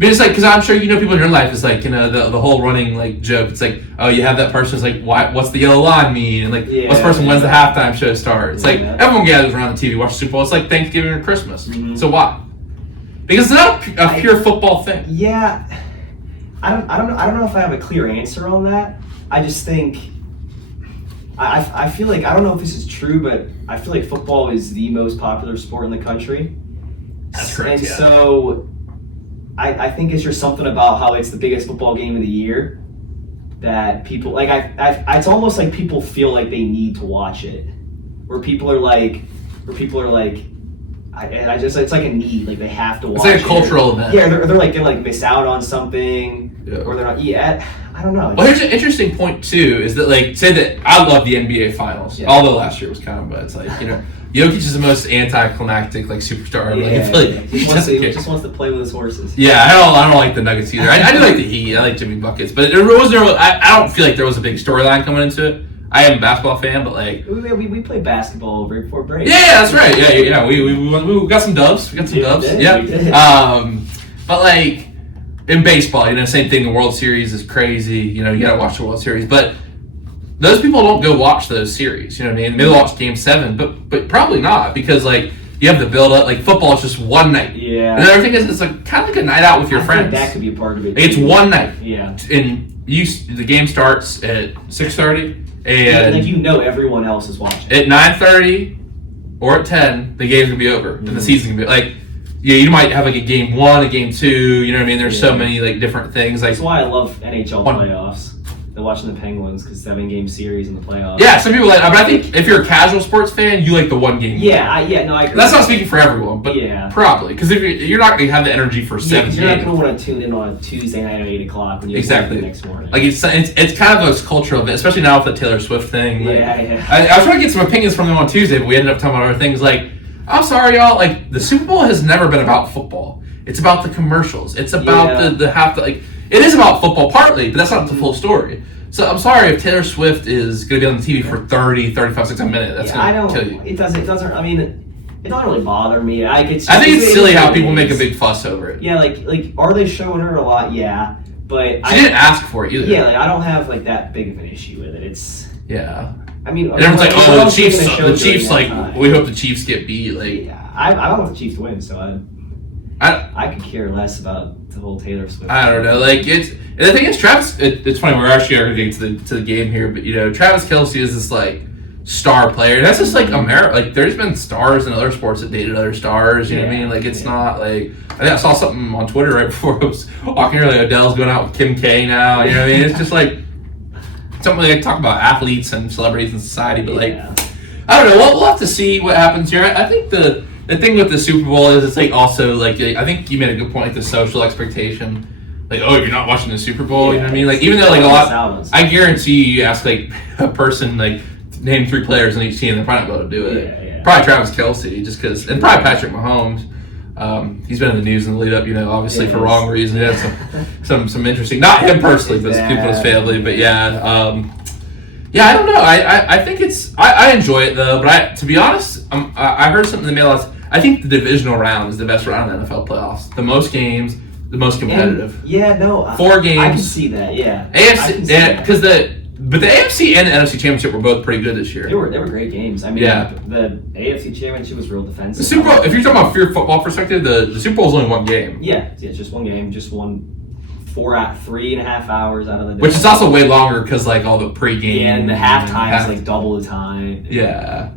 mean, it's like, because I'm sure people in your life is like, the whole running like joke. It's like, oh, you have that person who's like, what's the yellow line mean? And like, what's person when's the halftime show start? It's like everyone gathers around the TV, watch the Super Bowl. It's like Thanksgiving or Christmas. Mm-hmm. So why? Because it's not a pure football thing. Yeah, I don't know if I have a clear answer on that. I just think I feel like I don't know if this is true, but I feel like football is the most popular sport in the country. and yeah. so I think it's just something about how it's the biggest football game of the year that people like. It's almost like people feel like they need to watch it, where people are like, it's like a need, like they have to watch it. It's like a cultural event. Yeah, they're like gonna miss out on something, or they're not. Yeah, I don't know. Well, here's an interesting point too: is that like say that I love the NBA Finals, although last year was kind of, but it's like Jokic is the most anticlimactic like superstar. He just wants to play with his horses. Yeah, I don't like the Nuggets either. I do like the Heat. I like Jimmy Buckets, but there wasn't. I don't feel like there was a big storyline coming into it. I am a basketball fan, but like we played basketball right before break. Yeah, that's right. Yeah. We got some dubs. We got some dubs. Yeah. But like in baseball, same thing. The World Series is crazy. You gotta watch the World Series, but those people don't go watch those series. You know what I mean? Maybe they'll watch Game 7, but probably not, because like you have the build up. Like football is just one night. Yeah. And everything is it's like kind of like a night out with your friends. That could be a part of it. It's one night. Yeah. And the game starts at 6:30. And like everyone else is watching. At 9:30 or at 10, the game's gonna be over, and the season's gonna be like, you might have like a game 1, a game 2. You know what I mean? There's so many like different things. Like that's why I love NHL playoffs. They're watching the Penguins because 7-game series in the playoffs. Yeah, some people like. But I think if you're a casual sports fan, you like the one game. I agree. That's not speaking for everyone, but probably because if you're not gonna have the energy for 7 games. You're not gonna want to tune in on a Tuesday night at 8 o'clock when you exactly the next morning. Like it's kind of a cultural event, especially now with the Taylor Swift thing. Like, I was trying to get some opinions from them on Tuesday, but we ended up talking about other things. Like, I'm sorry, y'all. Like, the Super Bowl has never been about football. It's about the commercials. It's about the half. Like, it is about football partly, but that's not the full story. So I'm sorry if Taylor Swift is going to be on the TV for 30, 35 seconds a minute. That's going to kill you. It doesn't. I mean, it doesn't really bother me. I think it's silly how people make a big fuss over it. Yeah, like are they showing her a lot? Yeah, but she didn't ask for it either. Yeah, like I don't have like that big of an issue with it. It's I mean, and everyone's like, oh, the Chiefs. Like, we hope the Chiefs get beat. Like, I don't want the Chiefs to win, so I could care less about the whole Taylor Swift. I don't know. Like and the thing is, Travis. It's funny. We're actually going to get to the game here, but Travis Kelce is this like star player. That's just like America. Like, there's been stars in other sports that dated other stars. You know what I mean? Like, it's not like I think I saw something on Twitter right before I was walking here. Like, Odell's going out with Kim K now. You know what I mean? It's just like something like talk about athletes and celebrities in society, but like I don't know. We'll have to see what happens here. I think the thing with the Super Bowl is it's like also like I think you made a good point, like the social expectation. Like, oh, you're not watching the Super Bowl. You know what I mean? Like, even though like a lot, I guarantee you ask like a person like name 3 players on each team, they're probably not going to do it. Probably Travis Kelce, just because, and probably Patrick Mahomes. He's been in the news in the lead up, obviously for wrong reasons. He had some interesting, not him personally, but people in his family. But I don't know. I think I enjoy it though. But to be honest, I heard something in the mail. I think the divisional round is the best round in the NFL playoffs. The most games, the most competitive. 4 games. I can see that. Yeah. AFC, because but the AFC and the NFC Championship were both pretty good this year. They were great games. I mean, the AFC Championship was real defensive. The Super Bowl, if you're talking about pure football perspective, the Super Bowl is only one game. Yeah, it's just one game, just 3.5 hours out of the day. Which is also way longer because like all the pregame. Yeah, and the halftime is like double the time. Yeah.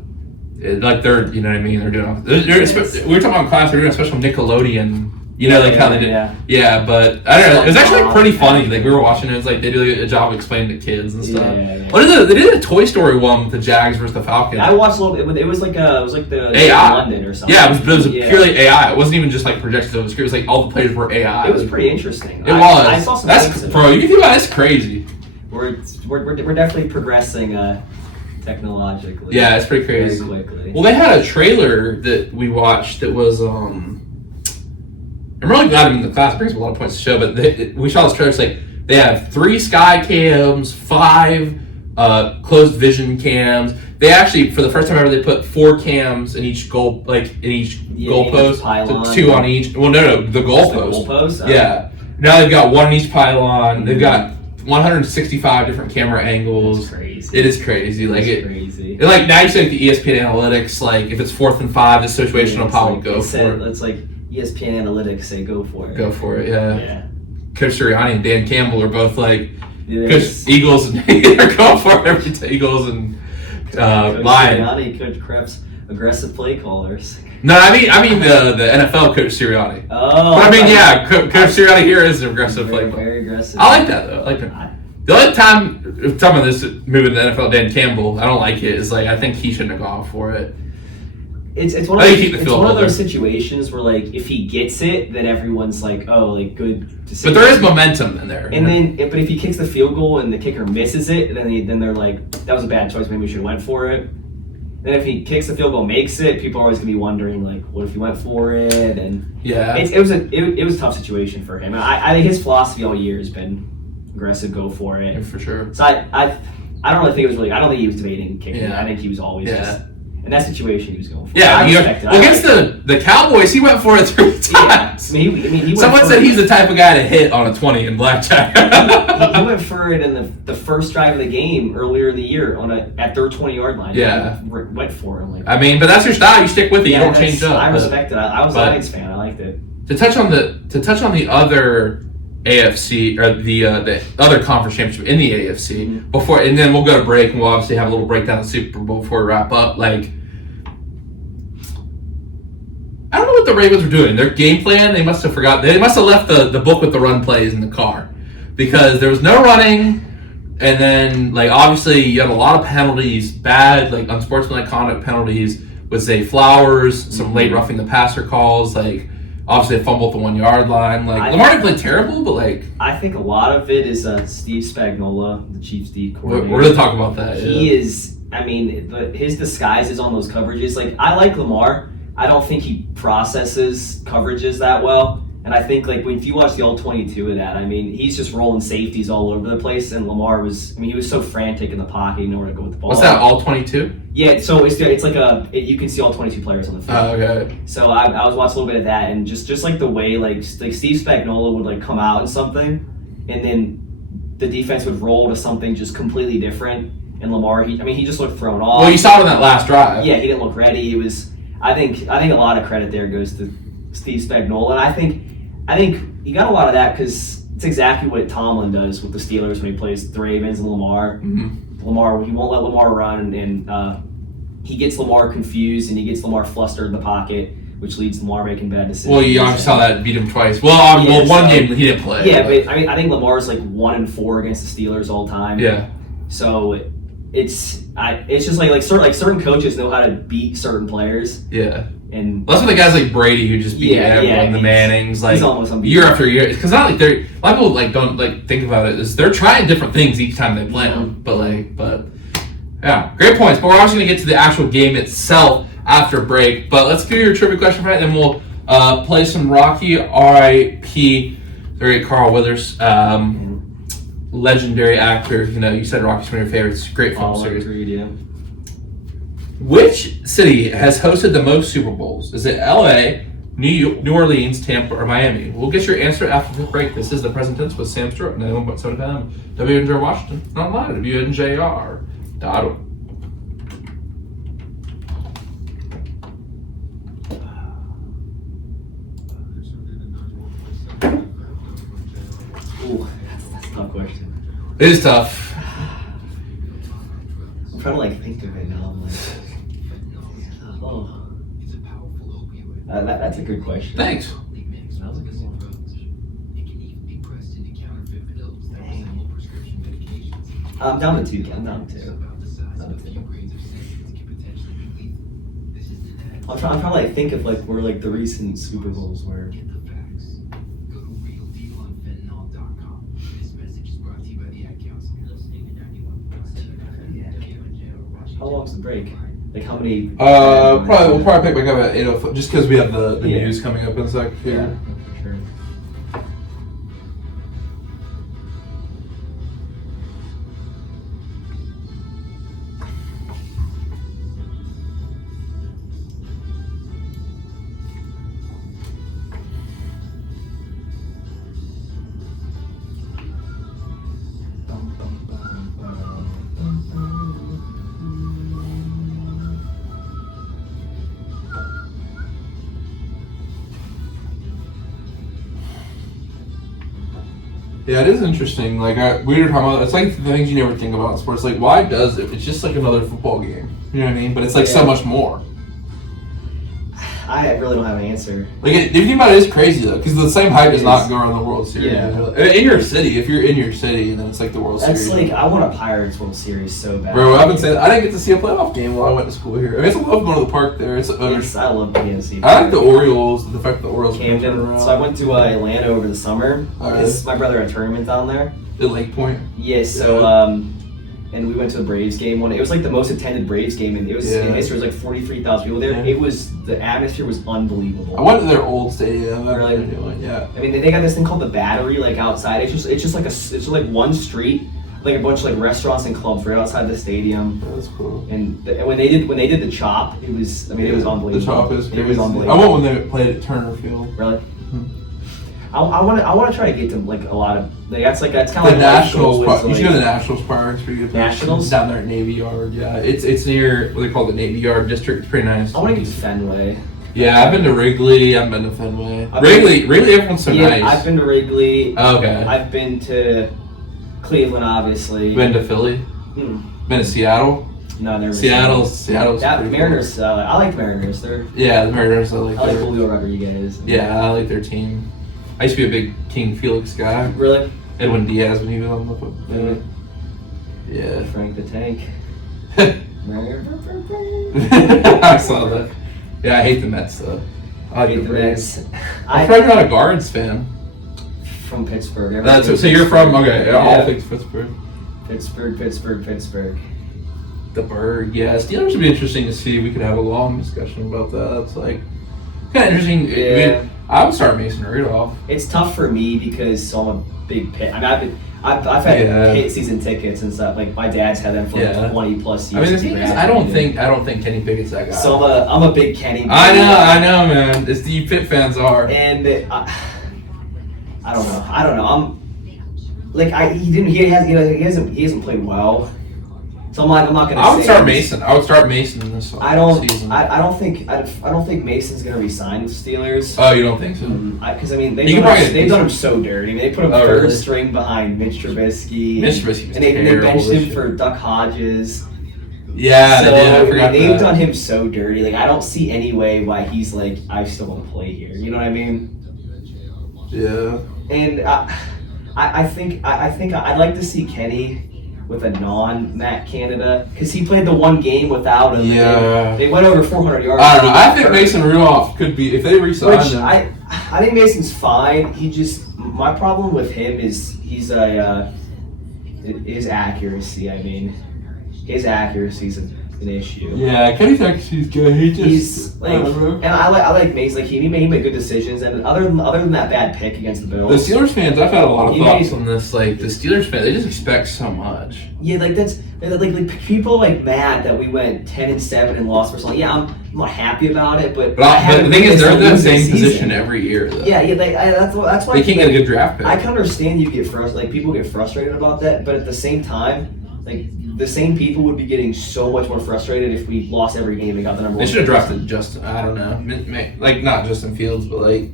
Like they're, you know what I mean? They're doing. We were talking about in class. They're doing a special Nickelodeon. Like how they did. Yeah, but I don't know. It was actually pretty funny. Like we were watching it. It was like they did a job explaining to kids and stuff. They did a Toy Story one with the Jags versus the Falcons. I watched a little bit. It was like the AI London or something. Yeah, it was purely AI. It wasn't even just like projected on the screen. It was like all the players were AI. It was pretty interesting. It was. I saw some. That's bro. You can think about it, it's crazy. We're definitely progressing. Technologically. Yeah, it's pretty crazy. Very quickly. Well, they had a trailer that we watched that was I'm really glad I'm in the class. It brings a lot of points to show, but we saw this trailer. It's like they have 3 sky cams, 5 closed vision cams. They actually, for the first time ever, they put 4 cams in each goalpost, so 2 on each. Well, no, the goalpost. The goalpost? Yeah. Now they've got 1 in each pylon. They've got 165 different camera angles. That's crazy. It is crazy. Crazy. And like now you see like the ESPN analytics. Like if it's 4th and 5, the situational probably go for it. It's like ESPN analytics say go for it. Go for it. Yeah. Coach Sirianni and Dan Campbell are both like Coach Eagles and they're going for it every time. Eagles and Coach Lion. Sirianni, Coach Krebs, aggressive play callers. No, I mean the NFL coach Sirianni. Oh. But I mean, yeah, Coach Sirianni here is aggressive. Very aggressive. I like that though. I like that. The only time talking about this moving to the NFL, Dan Campbell, I don't like it. Is like I think he shouldn't have gone for it. It's one of those situations where like if he gets it, then everyone's like, oh, like good decision. But there is momentum in there. And but if he kicks the field goal and the kicker misses it, then they're like, that was a bad choice. Maybe we should have went for it. Then if he kicks the field goal, makes it, people are always gonna be wondering like, what if he went for it? And yeah, it was a tough situation for him. I think his philosophy all year has been aggressive, go for it. Yeah, for sure. So I don't really think it was really. I don't think he was debating kicking. Yeah. I think he was always just in that situation he was going for. Yeah, I respect it. Against the Cowboys, he went for it 3 times. Yeah. I mean, he someone said he's the type of guy to hit on a 20 in blackjack. he went for it in the first drive of the game earlier in the year at their 20-yard line. Yeah, went for it. Like, I mean, but that's your style. You stick with it. You don't change up. I respect it. I was a Lions fan. I liked it. To touch on the other AFC or the other conference championship in the AFC before, and then we'll go to break and we'll obviously have a little breakdown of the Super Bowl before we wrap up. Like, I don't know what the Ravens were doing. Their game plan, they must have forgot. They must have left the book with the run plays in the car because there was no running, and then like obviously you had a lot of penalties, bad like unsportsmanlike conduct penalties with Zay Flowers, some late roughing the passer calls, like. Obviously, a fumble at the 1 yard line. Like Lamar didn't play terrible, but like I think a lot of it is Steve Spagnuolo, the Chiefs D coordinator. We're gonna talk about that. He is. I mean, his disguises on those coverages. Like I like Lamar. I don't think he processes coverages that well. And I think like if you watch the all 22 of that, I mean, he's just rolling safeties all over the place. And Lamar was. I mean, he was so frantic in the pocket, he knew where to go with the ball. What's that? All 22? Yeah, so it's like you can see all 22 players on the field. Oh, okay. So I was watching a little bit of that, and just like the way like Steve Spagnuolo would like come out in something, and then the defense would roll to something just completely different. And Lamar, he just looked thrown off. Well, you saw it in that last drive. Yeah, he didn't look ready. It was. I think a lot of credit there goes to Steve Spagnuolo, and I think he got a lot of that because it's exactly what Tomlin does with the Steelers when he plays the Ravens and Lamar. Mm-hmm. Lamar, he won't let Lamar run, and he gets Lamar confused, and he gets Lamar flustered in the pocket, which leads to Lamar making bad decisions. Well, you obviously saw that beat him twice. Well, one game he didn't play. Yeah, but I mean, I think Lamar's like 1-4 against the Steelers all time. Yeah. So it's just like certain coaches know how to beat certain players. Yeah. And that's what the guys like Brady who just beat everyone, the Mannings, like year after year. Because not like they're a lot of people like don't like think about it is they're trying different things each time they play them. But yeah, great points. But we're also gonna get to the actual game itself after break. But let's give you your trivia question for that, and then we'll play some Rocky R.I.P. The great Carl Weathers, legendary actor. You know, you said Rocky's one of your favorites. Great film series. Agreed, yeah. Which city has hosted the most Super Bowls? Is it L.A., New Orleans, Tampa, or Miami? We'll get your answer after the break. This is the Present Tense with Sam Stewart, 91.7 FM, WNJR Washington, and online at WNJR.org. Ooh, that's a tough question. It is tough. I'm trying to like think of it now. I'm like, oh. That's a good question. Thanks. I'm down to 2. I'm down to 2. I'm trying to like think of like where like the recent Super Bowls were. How long's the break? Like how many? We'll probably pick back up at 8:05 just because we have the news coming up in a sec. Yeah, for sure. Yeah, it is interesting. Like we were talking about, it's like the things you never think about in sports. Like, why does it? It's just like another football game. You know what I mean? But it's like so much more. I really don't have an answer. Like, if you think about it, it's crazy though, because the same hype does not go around the World Series. Yeah. In your city, if you're in your city, then it's like the World Series. That's like, I want a Pirates World Series so bad. Bro, I've been saying I didn't get to see a playoff game while I went to school here. I mean, it's a love going to the park there. I love PNC. I like the Orioles, the fact that the Orioles Camden. around. So I went to Atlanta over the summer because my brother had a tournament down there. At Lake Point. Yeah, so and we went to the Braves game one. It was like the most attended Braves game, and it was in history. It was like 43,000 people there. Yeah. It was the atmosphere was unbelievable. I went to their old stadium. Really? Yeah. I mean, they got this thing called the Battery, like outside. It's just like one street, like a bunch of like restaurants and clubs right outside the stadium. That's cool. And when they did the Chop, it was unbelievable. The Chop is crazy. It was unbelievable. I went when they played at Turner Field. Really? I want to try to get to like a lot of like that's kind of The like Nationals Park. You like, should go to the Nationals Park. It's pretty good. Nationals? Down there at Navy Yard. Yeah, it's near what they call the Navy Yard district. It's pretty nice. I want to get to Fenway. Yeah, I've been to Wrigley. I've been to Fenway. Wrigley, everyone's so yeah, nice. I've been to Wrigley. Okay. I've been to Cleveland, obviously. Been to Philly. Been to Seattle. No, never. Seattle's that pretty Mariners. Cool. I like Mariners. The Mariners. I like Julio Rodriguez. Yeah, I like their team. I used to be a big King Felix guy. Really? Edwin Diaz when he was on the Yeah. Frank the Tank. I saw that. Yeah, I hate the Mets though. I like the Braves. I'm probably not a Guards fan. From Pittsburgh. So you're from all things Pittsburgh. Pittsburgh. The Bird, yeah. Steelers would be interesting to see. We could have a long discussion about that. It's like kind of interesting. Yeah. I would start Mason Rudolph. It's tough for me because I'm a big Pitt. I mean, I've had Pitt season tickets and stuff. Like my dad's had them for like 20 plus years. I mean, the thing is, I don't think Kenny Pickett's that guy. So I'm a big Kenny. I know, man. It's the Pitt fans are. And I don't know. I'm like he hasn't played well. So I'm not gonna. I would start Mason. I would start Mason in this season. I don't think Mason's gonna resign with the Steelers. Oh, you don't think so? Because I mean they've done him so dirty. I mean, they put him third string behind Mitch Trubisky. And they benched him for Duck Hodges. Yeah, so, I forgot they've that. done him so dirty. Like I don't see any way why he's like I still want to play here. You know what I mean? Yeah. And I think I'd like to see Kenny with a non-Matt Canada because he played the one game without him. Yeah. They went over 400 yards. I don't know. I think Mason Rudolph could be if they resign him. I think Mason's fine. My problem with him is his accuracy. I mean, his accuracy's an issue. Yeah, Kenny's accuracy's good. He's like, and I like Mason. Like he made good decisions. And other than that bad pick against the Bills, the Steelers fans, I've had a lot of thoughts on this. Like the Steelers fans, they just expect so much. Yeah, like that's like people like Matt that we went 10-7 and lost for something. Yeah, I'm not happy about it, but the thing is, they're in the same position every year, though. Yeah, that's why they can't get a good draft pick. I can understand you get frustrated. Like people get frustrated about that, but at the same time, like the same people would be getting so much more frustrated if we lost every game and got the number one. They should have drafted Justin. I don't know, like not Justin Fields, but like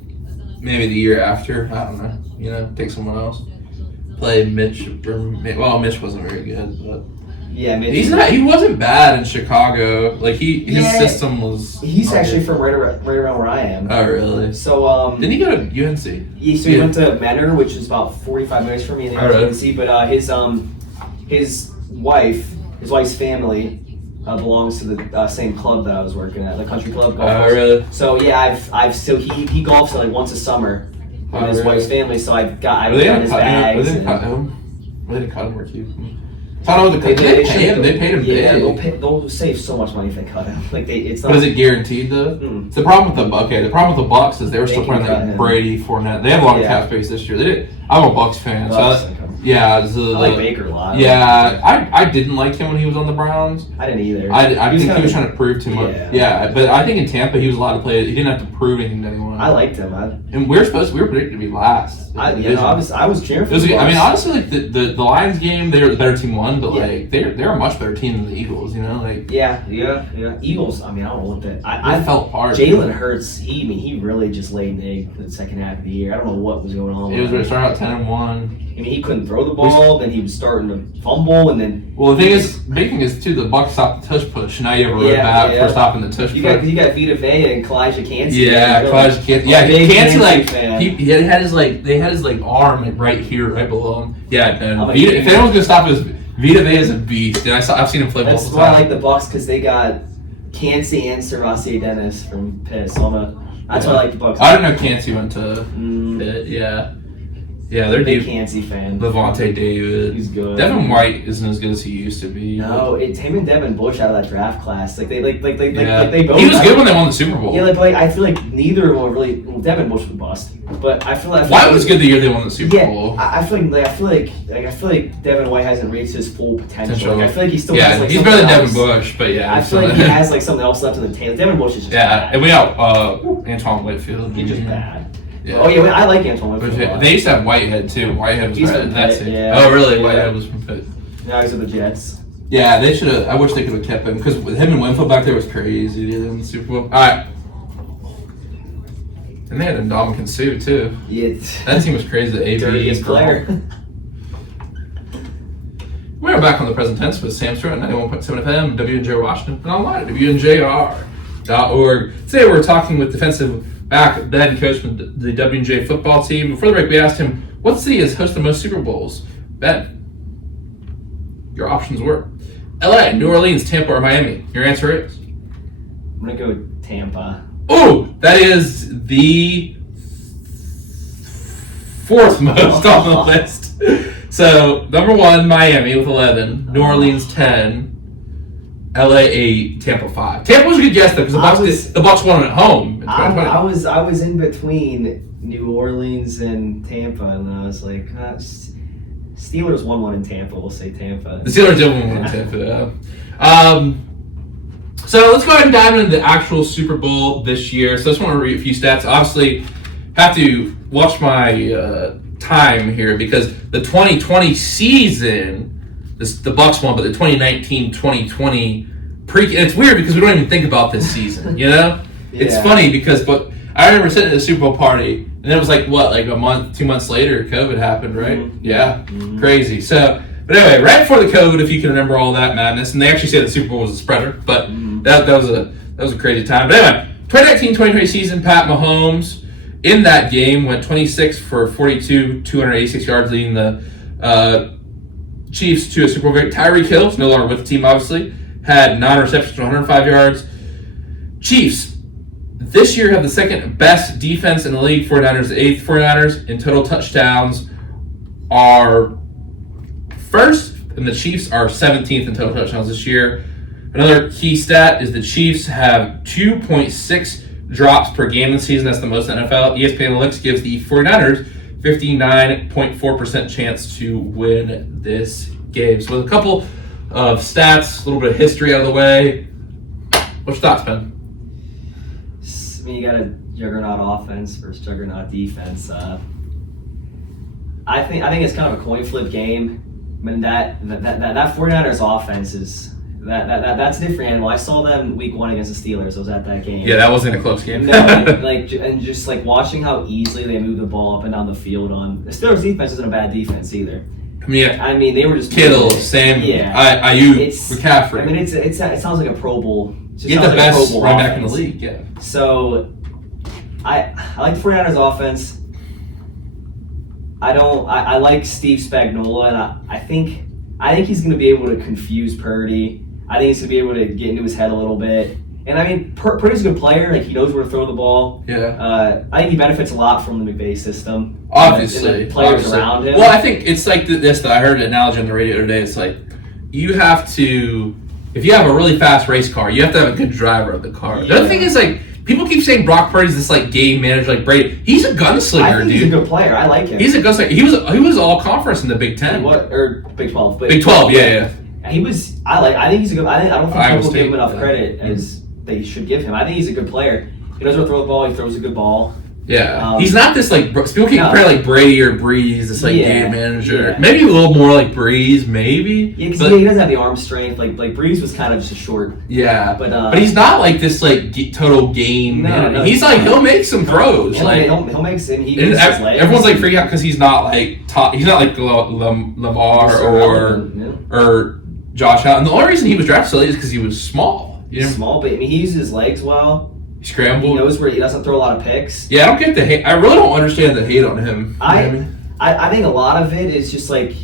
maybe the year after. I don't know. You know, take someone else. Play Mitch. Mitch wasn't very good, but yeah, Mitch. He wasn't bad in Chicago. Like his system was. He's actually from right around where I am. Oh really? So didn't he go to UNC? Yeah, so he went to Menor, which is about 45 minutes from me in UNC. But his wife's family belongs to the same club that I was working at, the country club. Oh really? So yeah, I've still he golfs like once a summer with his wife's family. So I got his bags. They didn't cut him or keep him. I don't know. They paid him. Yeah, they'll save so much money if they cut him. Like it's not. But is it guaranteed though? Mm. The problem with the Bucs is they were still playing like Brady, Fournette. They have a lot of cap space this year. I'm a Bucs fan, I like Baker a lot. Yeah, I didn't like him when he was on the Browns. I didn't either. I think he was trying to prove too much. Yeah, but I think in Tampa he was allowed to play. He didn't have to prove anything to anyone. I liked him. And we were predicted to be last. I was cheering for the Bucs. I mean, honestly, like the Lions game, they were the better team won, but like they're a much better team than the Eagles. You know, like yeah. Eagles. I mean, I don't know what that. I felt hard. Jalen Hurts. He really just laid an egg in the second half of the year. I don't know what was going on. It was going to start out 10-1. I mean, he couldn't throw the ball, then he was starting to fumble, and then. Well, the thing is, big thing is too, the Bucs stopped the tush push. Now you have a road map for stopping the tush push. You got Vita Vea and Kalijah Cansey. Yeah, Kalijah Cansey. Yeah, Cansey they had his arm right here, right below him. Yeah, and Vita, if anyone's gonna stop us, Vita Vea is a beast. And I've seen him play multiple times. That's why I like the Bucs, because they got Cansey and Servassier Dennis from Pitt. So that's why I like the Bucs. I didn't know Cansey went to Pitt. Yeah. Yeah, they're big Cansey fan. Levante David. He's good. Devin White isn't as good as he used to be. No, it's him and Devin Bush out of that draft class. They both. He was good when they won the Super Bowl. Yeah, I feel like neither of them were really. Well, Devin Bush was bust, but I feel like White was good the year they won the Super Bowl. I feel like Devin White hasn't reached his full potential. I feel like he still has he's better than Devin Bush, but I feel like he has something else left in the tank. Devin Bush is just bad. And we got Antoine Whitfield. He's just bad. Yeah. Oh yeah, I like Antoine Whitfield. They used to have Whitehead too. Whitehead was from Pitt. Yeah. Oh really? Whitehead was from Pitt. Now he's with the Jets. Yeah, they should have. I wish they could have kept him, because with him and Winfield back there was crazy in the Super Bowl. All right. And they had Ndamukong Suh too. Yeah. That team was crazy. The dirtiest player. We're back on the present tense with Sam Stewart at 91.7 FM, WNJ Washington, and online at WNJR.org. Today we're talking with defensive back, the head coach from the WNJ football team. Before the break, we asked him, what city has hosted the most Super Bowls? Ben, your options were LA, New Orleans, Tampa, or Miami. Your answer is? I'm going to go with Tampa. Oh, that is the fourth most on the list. So, number 1, Miami with 11, New Orleans 10, LA 8, Tampa 5. Tampa was a good guess though, because the Bucs won at home in 2020. I was in between New Orleans and Tampa, and I was like, Steelers won one in Tampa. We'll say Tampa. The Steelers did win one in Tampa. Yeah. So let's go ahead and dive into the actual Super Bowl this year. So I just want to read a few stats. Obviously, have to watch my time here, because the 2020 season. The Bucs won, but the 2019-2020 it's weird because we don't even think about this season, you know? Yeah. It's funny because, but I remember sitting at the Super Bowl party, and it was like a month, 2 months later, COVID happened, right? Mm-hmm. Yeah, crazy. So, but anyway, right before the COVID, if you can remember all that madness, and they actually said the Super Bowl was a spreader, but that was a crazy time. But anyway, 2019-2020 season, Pat Mahomes in that game went 26 for 42, 286 yards, leading the Chiefs to a Super Bowl victory. Tyreek Hill, no longer with the team, obviously, had 9 receptions for 105 yards. Chiefs this year have the second best defense in the league. 49ers, the 8th. 49ers in total touchdowns are first, and the Chiefs are 17th in total touchdowns this year. Another key stat is the Chiefs have 2.6 drops per game this season. That's the most in NFL. ESPN Analytics gives the 49ers 59.4% chance to win this game. So with a couple of stats, a little bit of history out of the way. What's your thoughts, Ben? I mean, you got a juggernaut offense versus juggernaut defense. I think it's kind of a coin flip game. I mean, that 49ers offense is that's a different animal. I saw them week 1 against the Steelers. I was at that game. Yeah, that wasn't a close game. No, and just watching how easily they move the ball up and down the field. On the Steelers defense isn't a bad defense either. I mean, they were just Kittle, Sam, Ayuk, McCaffrey. I mean, it sounds like a Pro Bowl. Get the best running back in the league. Yeah. So, I like the 49ers offense. I like Steve Spagnuolo, and I think he's going to be able to confuse Purdy. I think he's going to be able to get into his head a little bit. And I mean, Purdy's a good player. Like, he knows where to throw the ball. Yeah. I think he benefits a lot from the McVay system. Obviously. And the players around him. Well, I think it's like this. I heard an analogy on the radio the other day. It's like, you have to, if you have a really fast race car, you have to have a good driver of the car. Yeah. The other thing is, people keep saying Brock Purdy's this game manager like Brady. He's a gunslinger, I think dude. He's a good player. I like him. He's a gunslinger. He was all conference in the Big Ten. Or Big 12. Big 12, yeah. He was. I think he's a good. I don't think people give him enough credit as they should give him. I think he's a good player. He knows where to throw the ball. He throws a good ball. Yeah, he's not this like people can compare like Brady or Breeze, this like game manager. Yeah. Maybe a little more like Breeze, maybe. Yeah, because he doesn't have the arm strength. Like Breeze was kind of just a short. Yeah, but he's not like this like total game manager. No, he's like he'll make some throws. He'll make some. Everyone's like freaking out because he's not like top. He's not like Lamar or Josh Allen. And the only reason he was drafted so late is because he was small. He's small, but I mean he uses his legs well. Scrambled. He knows where he doesn't throw a lot of picks. Yeah, I don't get the hate. I really don't understand the hate on him. I think a lot of it is just like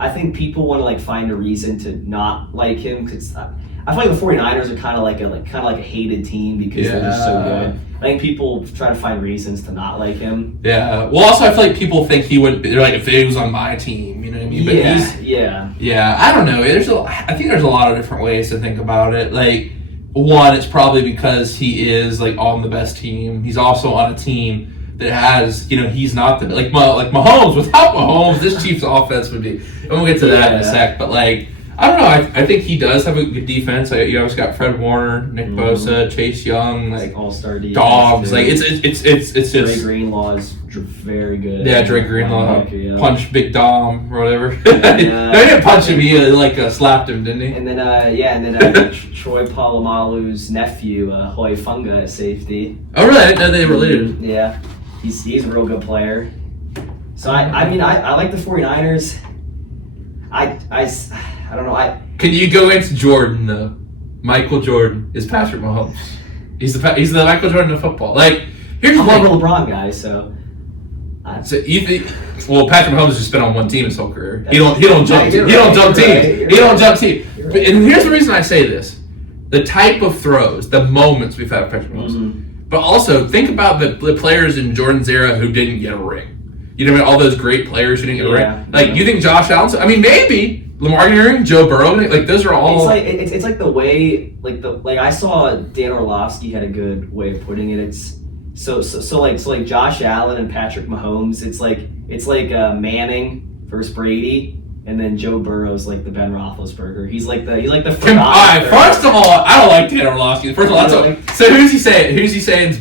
I think people want to like find a reason to not like him because I feel like the 49ers are kind of like a hated team because they're just so good. I think people try to find reasons to not like him. Yeah. Well, also I feel like people think he wouldn't. They're like if he was on my team, you know what I mean? But yeah. I don't know. I think there's a lot of different ways to think about it. Like. One, it's probably because he is like on the best team. He's also on a team that has, he's not the like Mahomes. Without Mahomes, this Chiefs offense would be. And we'll get to that in a sec. But like, I don't know. I think he does have a good defense. You always got Fred Warner, Nick Bosa, Chase Young, like all-star defense. Dogs. Like it's just. Dre Greenlaw is very good. Yeah, Dre Greenlaw punched Big Dom or whatever. No, he didn't punch him. He slapped him, didn't he? And then Troy Polamalu's nephew, Hoy Funga, at safety. Oh really? I didn't know they were related. Yeah, he's a real good player. So I like the 49ers. I don't know. Can you go into Jordan though? Michael Jordan is Patrick Mahomes. He's the Michael Jordan of football. Like here's I'm more of a LeBron guy, so. So you think? Well, Patrick Mahomes has just been on one team his whole career. He don't jump teams. He don't jump teams. And here's the reason I say this: the type of throws, the moments we've had with Patrick Mahomes. Mm-hmm. But also think about the players in Jordan's era who didn't get a ring. You know what I mean? All those great players who didn't get a ring. Like you think Josh Allen? I mean, maybe Lamar Jackson, Joe Burrow. Like those are all. It's like the way I saw Dan Orlovsky had a good way of putting it. It's. So like Josh Allen and Patrick Mahomes, it's like Manning versus Brady, and then Joe Burrow's like the Ben Roethlisberger. He's like the all right, first of all, I don't like Dan Orlovsky. First of all, so who's he saying?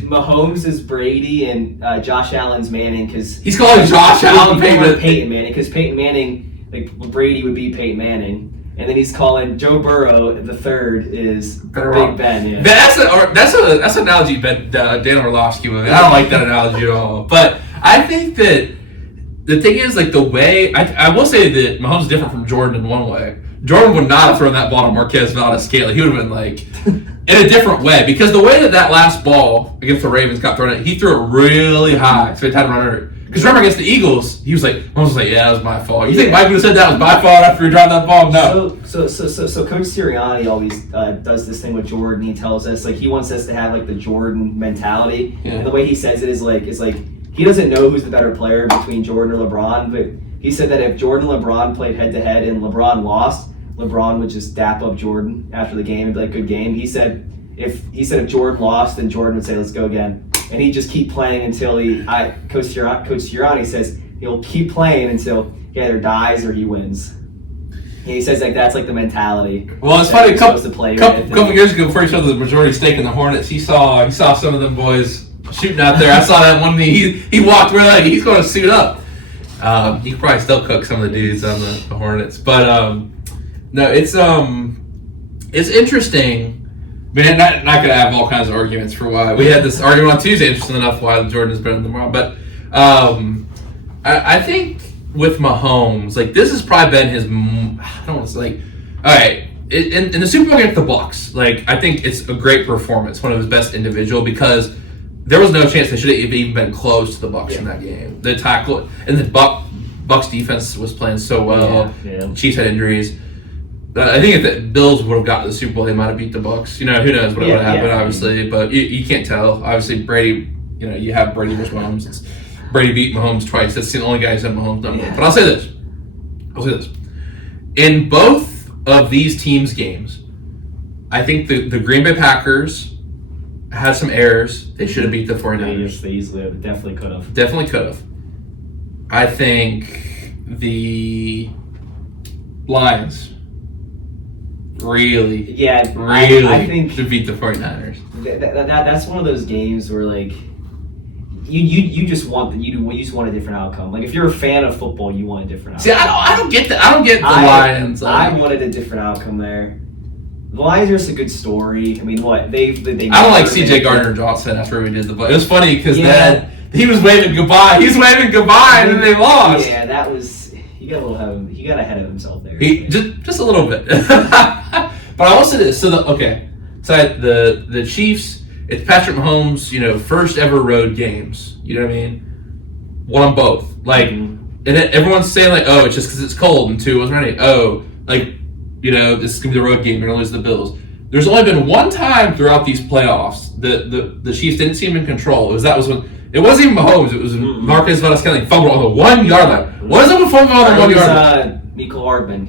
Mahomes is Brady and Josh Allen's Manning because he's calling Josh Allen Peyton Manning because Peyton Manning like Brady would be Peyton Manning. And then he's calling Joe Burrow the third is Big Ben. Yeah. That's an analogy Dan Orlovsky with. I don't like that analogy at all. But I think that the thing is like the way I will say that Mahomes is different from Jordan in one way. Jordan would not have thrown that ball to Marquez Valdez-Scantling. He would have been like in a different way because the way that last ball against the Ravens got thrown at, he threw it really high, so he had to run under it. Because remember against the Eagles, Mahomes was like, yeah, that was my fault. You think Mike would have said that was my fault after he dropped that ball? No. So Coach Sirianni always does this thing with Jordan. He tells us like he wants us to have like the Jordan mentality, and the way he says it is like he doesn't know who's the better player between Jordan or LeBron, but he said that if Jordan and LeBron played head to head and LeBron lost, LeBron would just dap up Jordan after the game and be like, good game. He said if Jordan lost, then Jordan would say, let's go again. And he'd just keep playing until Coach Sirianni says he'll keep playing until he either dies or he wins. And he says like that's like the mentality. Well, it's funny. A couple years ago, before he showed the majority stake in the Hornets, he saw some of them boys shooting out there. I saw that one. He walked where like he's going to suit up. He could probably still cook some of the dudes on the Hornets, but no, it's interesting. Man, not going to have all kinds of arguments for why. We had this argument on Tuesday, interesting enough, why Jordan is better than LeBron. But I think with Mahomes, like, this has probably been his, I don't want to say, like, all right, in the Super Bowl against the Bucs, like, I think it's a great performance, one of his best individual, because there was no chance they should have even been close to the Bucs in that game. The tackle, and the Bucs defense was playing so well. Yeah. Chiefs had injuries. I think if the Bills would have got to the Super Bowl, they might have beat the Bucs. Who knows what would have happened, obviously. But you can't tell. Obviously, Brady, you have Brady versus Mahomes. Brady beat Mahomes twice. That's the only guy who's had Mahomes done. Yeah. But I'll say this. In both of these teams' games, I think the Green Bay Packers had some errors. They should have beat the 49ers. They easily definitely could have. Definitely could have. I think the Lions really I think to beat the 49ers. That's one of those games where like you just want you just want a different outcome. Like if you're a fan of football, you want a different outcome. See, I don't get that. I don't get the Lions. I wanted a different outcome there. The Lions are just a good story. I mean, what they I don't like C.J. Gardner-Johnson after we did the play. It was funny because then he was waving goodbye. He's waving goodbye, and then they lost. Yeah, that was he got ahead of himself there. He just a little bit. But I will say this. So the Chiefs. It's Patrick Mahomes, first ever road games. You know what I mean? Won both. Like, and then everyone's saying like, oh, it's just because it's cold, and two, it wasn't ready. Oh, like, this is gonna be the road game. You're gonna lose the Bills. There's only been one time throughout these playoffs that the Chiefs didn't seem in control. That was when it wasn't even Mahomes. It was Marquez Valdez-Scantling fumbled on the 1 yard line. What is it with fumbling on the 1 yard line? Mecole Hardman.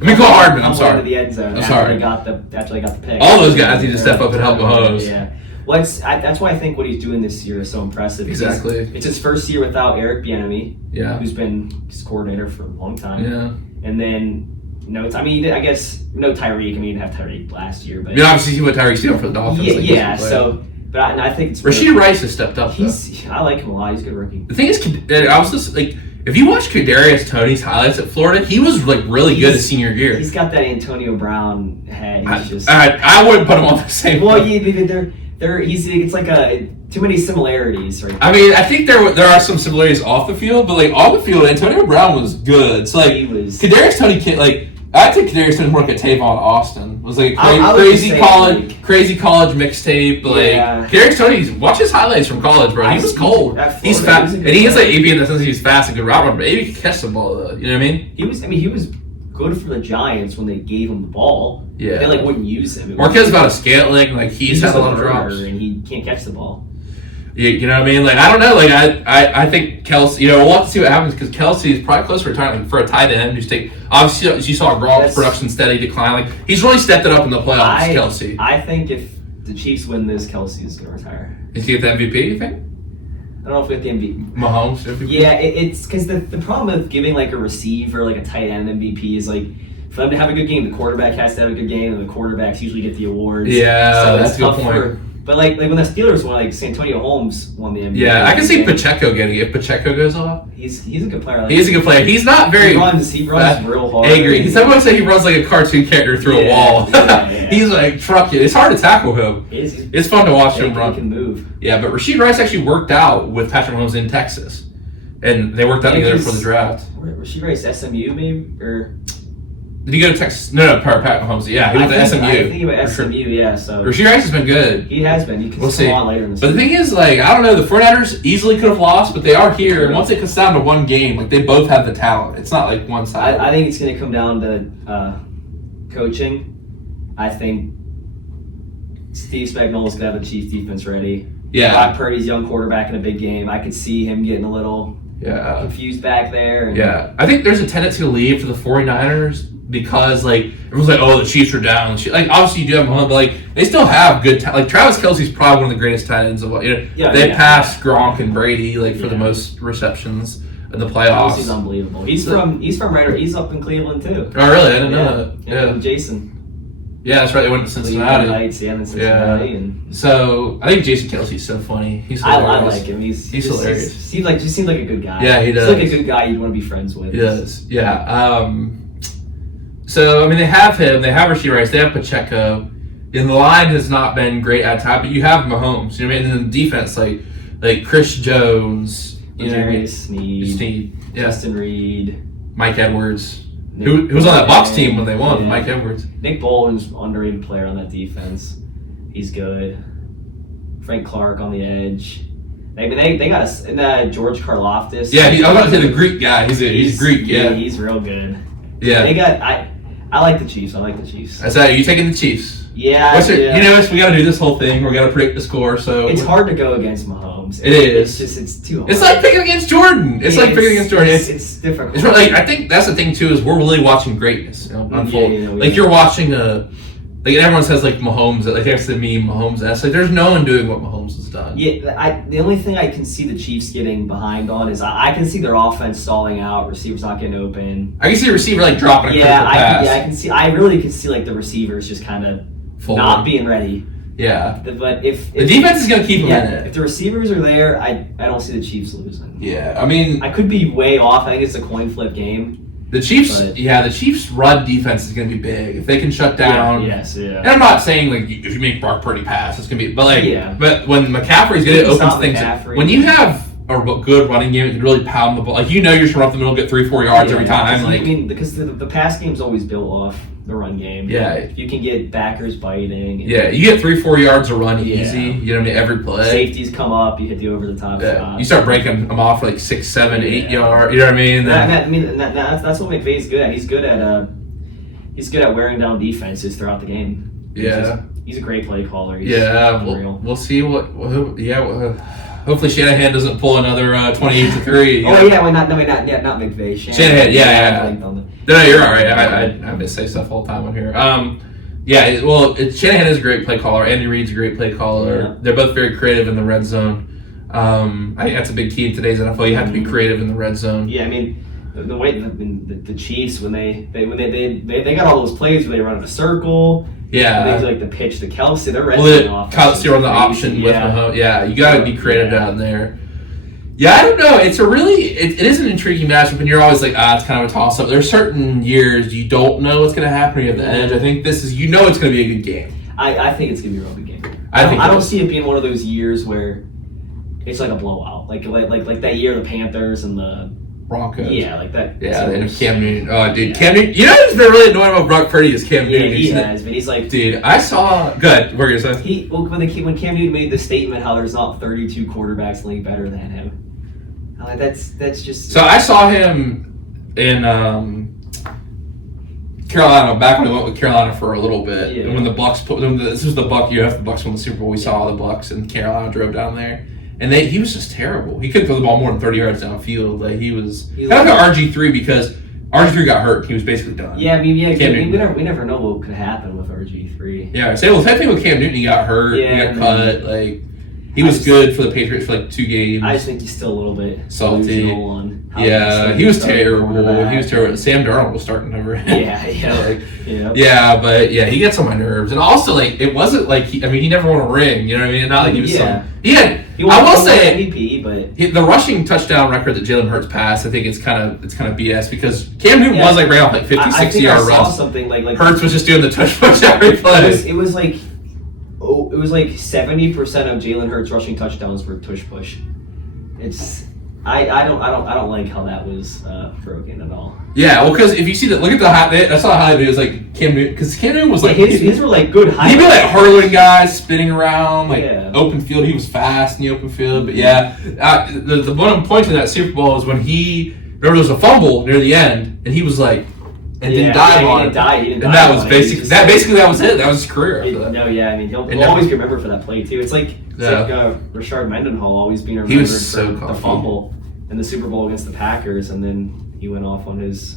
I'm sorry. Into the end zone. I'm sorry. After they got the pick. All those guys need to step up and help Mahomes. Yeah. Well, that's why I think what he's doing this year is so impressive. Exactly. It's his first year without Eric Bieniemy, who's been his coordinator for a long time. Yeah. And then, I guess no Tyreek. I mean, you didn't have Tyreek last year, but obviously he went Tyreek Steele for the Dolphins. But I think it's Rashee Rice has stepped up. I like him a lot. He's a good rookie. The thing is, I was just like, if you watch Kadarius Toney's highlights at Florida, he was like really good his senior year. He's got that Antonio Brown head. I wouldn't put him on the same. Well, it's like too many similarities, right? I mean, I think there are some similarities off the field, but like on the field, Antonio Brown was good. So like, Kadarius Toney can't like. I think Kadarius Toney more like a Tavon Austin. It was like a crazy college mixtape. Like Kadarius Toney, watch his highlights from college, bro. He was cold. He's fast, and he is like AB in the sense that he's fast and good route runner. But AB can catch the ball though. You know what I mean? He was good for the Giants when they gave him the ball. Yeah, they wouldn't use him. Marquez Valdez-Scantling, like he's had a lot of drops, and he can't catch the ball. You know what I mean? Like I don't know. Like I think Kelsey. We'll have to see what happens because Kelsey is probably close to retirement for a tight end. Obviously you saw Gronk's production steady decline. Like he's really stepped it up in the playoffs. Kelsey. I think if the Chiefs win this, Kelsey is going to retire. Is he get the MVP? You think? I don't know if we get the MVP. Mahomes MVP? Yeah, it's because the problem with giving like a receiver like a tight end MVP is like for them to have a good game, the quarterback has to have a good game, and the quarterbacks usually get the awards. Yeah, so that's a good point. But like when the Steelers won, like Santonio Holmes won the MVP. Yeah, I can see Pacheco getting it. If Pacheco goes off, he's a good player. He is a good player. He's not very. He runs real hard. I agree. Someone say he runs like a cartoon character through a wall. Yeah. He's like trucking. It's hard to tackle him. It's fun to watch him run. He can move. Yeah, but Rashee Rice actually worked out with Patrick Mahomes in Texas, and they worked out together for the draft. Rashee Rice, SMU maybe or. Did he go to Texas? No, Patrick Mahomes. Yeah, he went to SMU. I think he went to SMU, yeah. So Rashee Rice has been good. He has been. We'll see. On later in the season. But the thing is, like, I don't know. The 49ers easily could have lost, but they are here. And once it comes down to one game, like, they both have the talent. It's not like one side. I think it's going to come down to coaching. I think Steve Spagnuolo's going to have the Chiefs defense ready. Yeah. Brock Purdy's young quarterback in a big game. I could see him getting a little confused back there. I think there's a tendency to leave to the 49ers. Because like everyone's like, oh, the Chiefs are down. Like obviously you do have Mahomes, but like they still have good like Travis Kelce's probably one of the greatest tight ends of all. They passed Gronk and Brady like for the most receptions in the playoffs. He's unbelievable. He's from right. He's up in Cleveland too. Oh really? I didn't know that. Yeah, Jason. Yeah, that's right. They went to Cincinnati. Cincinnati. And so I think Jason Kelsey's so funny. He's hilarious. I like him. He's hilarious. He seems like a good guy. Yeah, he does. He's like a good guy you'd want to be friends with. He does. Yeah. So, I mean, they have him, they have Rashee Rice, they have Pacheco, and the line has not been great at time, but you have Mahomes, you know what I mean? And then the defense, like Chris Jones, Sneed, Justin Reed, Mike Edwards, who was on that Bucs team when they won, yeah. Mike Edwards. Nick Boland's an underrated player on that defense. He's good. Frank Clark on the edge. They got us, and George Karlaftis. Yeah, I was about to say the Greek guy, he's Greek, yeah. He's real good. Yeah. I like the Chiefs. That's that. Are you taking the Chiefs? Yeah. You know, we got to do this whole thing. We got to predict the score. So it's hard to go against Mahomes. It's too hard. It's like picking against Jordan. It's difficult. It's like I think that's the thing too is we're really watching greatness unfold. You're watching like everyone says like Mahomes. Like that's the meme Mahomes-esque. Like there's no one doing what Mahomes has done. Yeah. The only thing I can see the Chiefs getting behind on is I can see their offense stalling out. Receivers not getting open. I can see a receiver like dropping a critical pass. I can see. I really can see like the receivers just kind of not being ready. Yeah. But if the defense is going to keep them in it. If the receivers are there, I don't see the Chiefs losing. Yeah, I mean, I could be way off. I think it's a coin flip game. The Chiefs' run defense is going to be big if they can shut down. Yeah. And I'm not saying like if you make Brock Purdy pass, it's going to be, but when McCaffrey's good, it opens things. When you have a good running game, it can really pound the ball. Like you're just run up the middle, get 3-4 yards every time. Like I mean, because the pass game's always built off the run game. Yeah, if you can get backers biting. You get 3-4 yards of run easy. You know what I mean? Every play. Safeties come up, you hit the over the top shot. You start breaking them off for like 6, 7, 8 yards. You know what I mean? That's what McVay's good at. He's good at wearing down defenses throughout the game. He's a great play caller. We'll see what. Hopefully Shanahan doesn't pull anher 28-3. Not McVay. Shanahan, No, you're all right. I missay stuff all the time on here. Shanahan is a great play caller. Andy Reid's a great play caller. Yeah. They're both very creative in the red zone. I think that's a big key in today's NFL. You have to be creative in the red zone. Yeah, I mean, the way the Chiefs when they got all those plays where they run in a circle. Yeah, they do like the pitch to Kelsey. They're red zone off. Kelsey on the option with Mahomes. Yeah, you got to be creative down there. Yeah, I don't know. It's it is an intriguing matchup, and you're always like, it's kind of a toss-up. There's certain years you don't know what's going to happen. You have the edge. I think this is, it's going to be a good game. I think it's going to be a real good game. I don't see it being one of those years where it's like a blowout, like that year the Panthers and the Broncos. Yeah, like that. Yeah, and Cam Newton. Oh, dude, Cam Newton. You know who's been really annoying about Brock Purdy is Cam Newton. He has, but he's like, dude. I saw. Good. What are you gonna say? When Cam Newton made the statement how there's not 32 quarterbacks in the league better than him. I'm like, that's just. So I saw him in Carolina back when I went with Carolina for a little bit. Yeah. And when the Bucks this was the Buck year after the Bucks won the Super Bowl, we saw the Bucks and Carolina drove down there. And he was just terrible. He couldn't throw the ball more than 30 yards downfield. Like he was kind of like RG3 because RG3 got hurt. He was basically done. Yeah, I mean, we never know what could happen with RG3. Yeah, same thing with Cam Newton. He got hurt. He got cut. Like he was good for the Patriots for like 2 games. I just think he's still a little bit salty. On he was terrible. He was terrible. Sam Darnold was starting over him. Yeah, but he gets on my nerves. And also, like, it wasn't like he never won a ring. You know what I mean? Not like he was I will say MVP, but the rushing touchdown record that Jalen Hurts passed, I think it's kind of BS because Cam Newton was like ran off like 50, 60 yard runs. Something like Hurts was just doing the tush push every play. It was like 70% of Jalen Hurts rushing touchdowns were tush push. I don't like how that was broken at all. Yeah, well, because if you see look at the highlight. I saw a highlight. It was like Cam Newton, because Cam Newton was like his were like good highlights. He'd be like hurling guys, spinning around, like open field. He was fast in the open field. But the one point in that Super Bowl is when there was a fumble near the end, and he was like, didn't dive on it. And that was that was it. That was his career. I mean he'll always be remembered for that play too. It's like Rashard Mendenhall always being remembered for the fumble in the Super Bowl against the Packers, and then he went off on his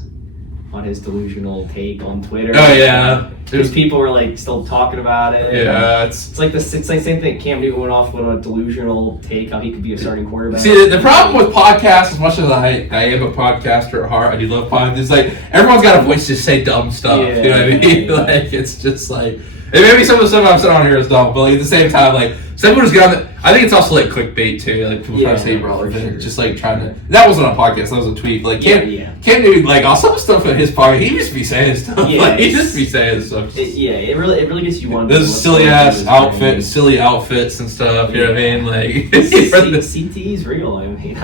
delusional take on Twitter. Oh yeah, because people were like still talking about it. Yeah, it's like same thing. Cam Newton went off on a delusional take how he could be a starting quarterback. See, the problem with podcasts, as much as I am a podcaster at heart, I do love podcasts. It's like everyone's got a voice to say dumb stuff. You know what I mean? Like it's just like. And maybe some of the stuff I've said on here is dumb, but like at the same time, like some people just get on the. I think it's also like clickbait too, like people trying to say relevant, just like trying to. That wasn't a podcast, that was a tweet. Like Cam Newton, like also stuff at his podcast, he just be saying stuff. He just be saying stuff. It really gets you wondering. Those silly outfits and stuff. You know what I mean? Like CTE's real. I mean.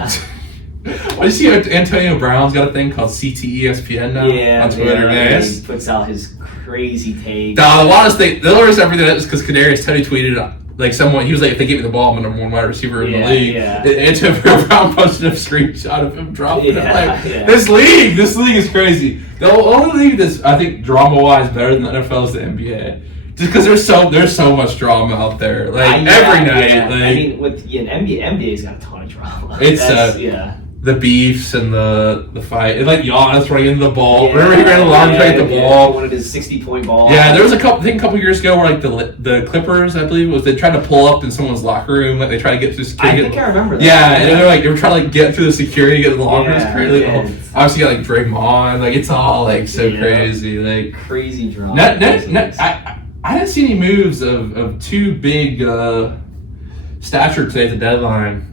Well, you see Antonio Brown's got a thing called CTESPN now on Twitter. He puts out his crazy take. The wildest thing, the only reason everything is because Kadarius Toney tweeted like someone, he was like, if they give me the ball, I'm the number 1 wide receiver in the league. Antonio Brown posted a screenshot of him dropping it. This league is crazy. The only league that's I think drama-wise better than the NFL is the NBA. Just because there's so much drama out there, like every night. Yeah. Like, I mean, with NBA's got a ton of drama. It's the beefs and the fight. And like Giannis running into the ball. Remember he ran a long try at the ball. One of his 60-point balls. Yeah, there was a couple years ago where like the Clippers, I believe it was, they tried to pull up in someone's locker room. Like they tried to get through security. I think I remember that. Yeah, and they were trying to like get through the security, get the locker room. It's crazy. Obviously you got like Draymond. Like it's all like so crazy. Like crazy drama. I didn't see any moves of too big stature today at the deadline.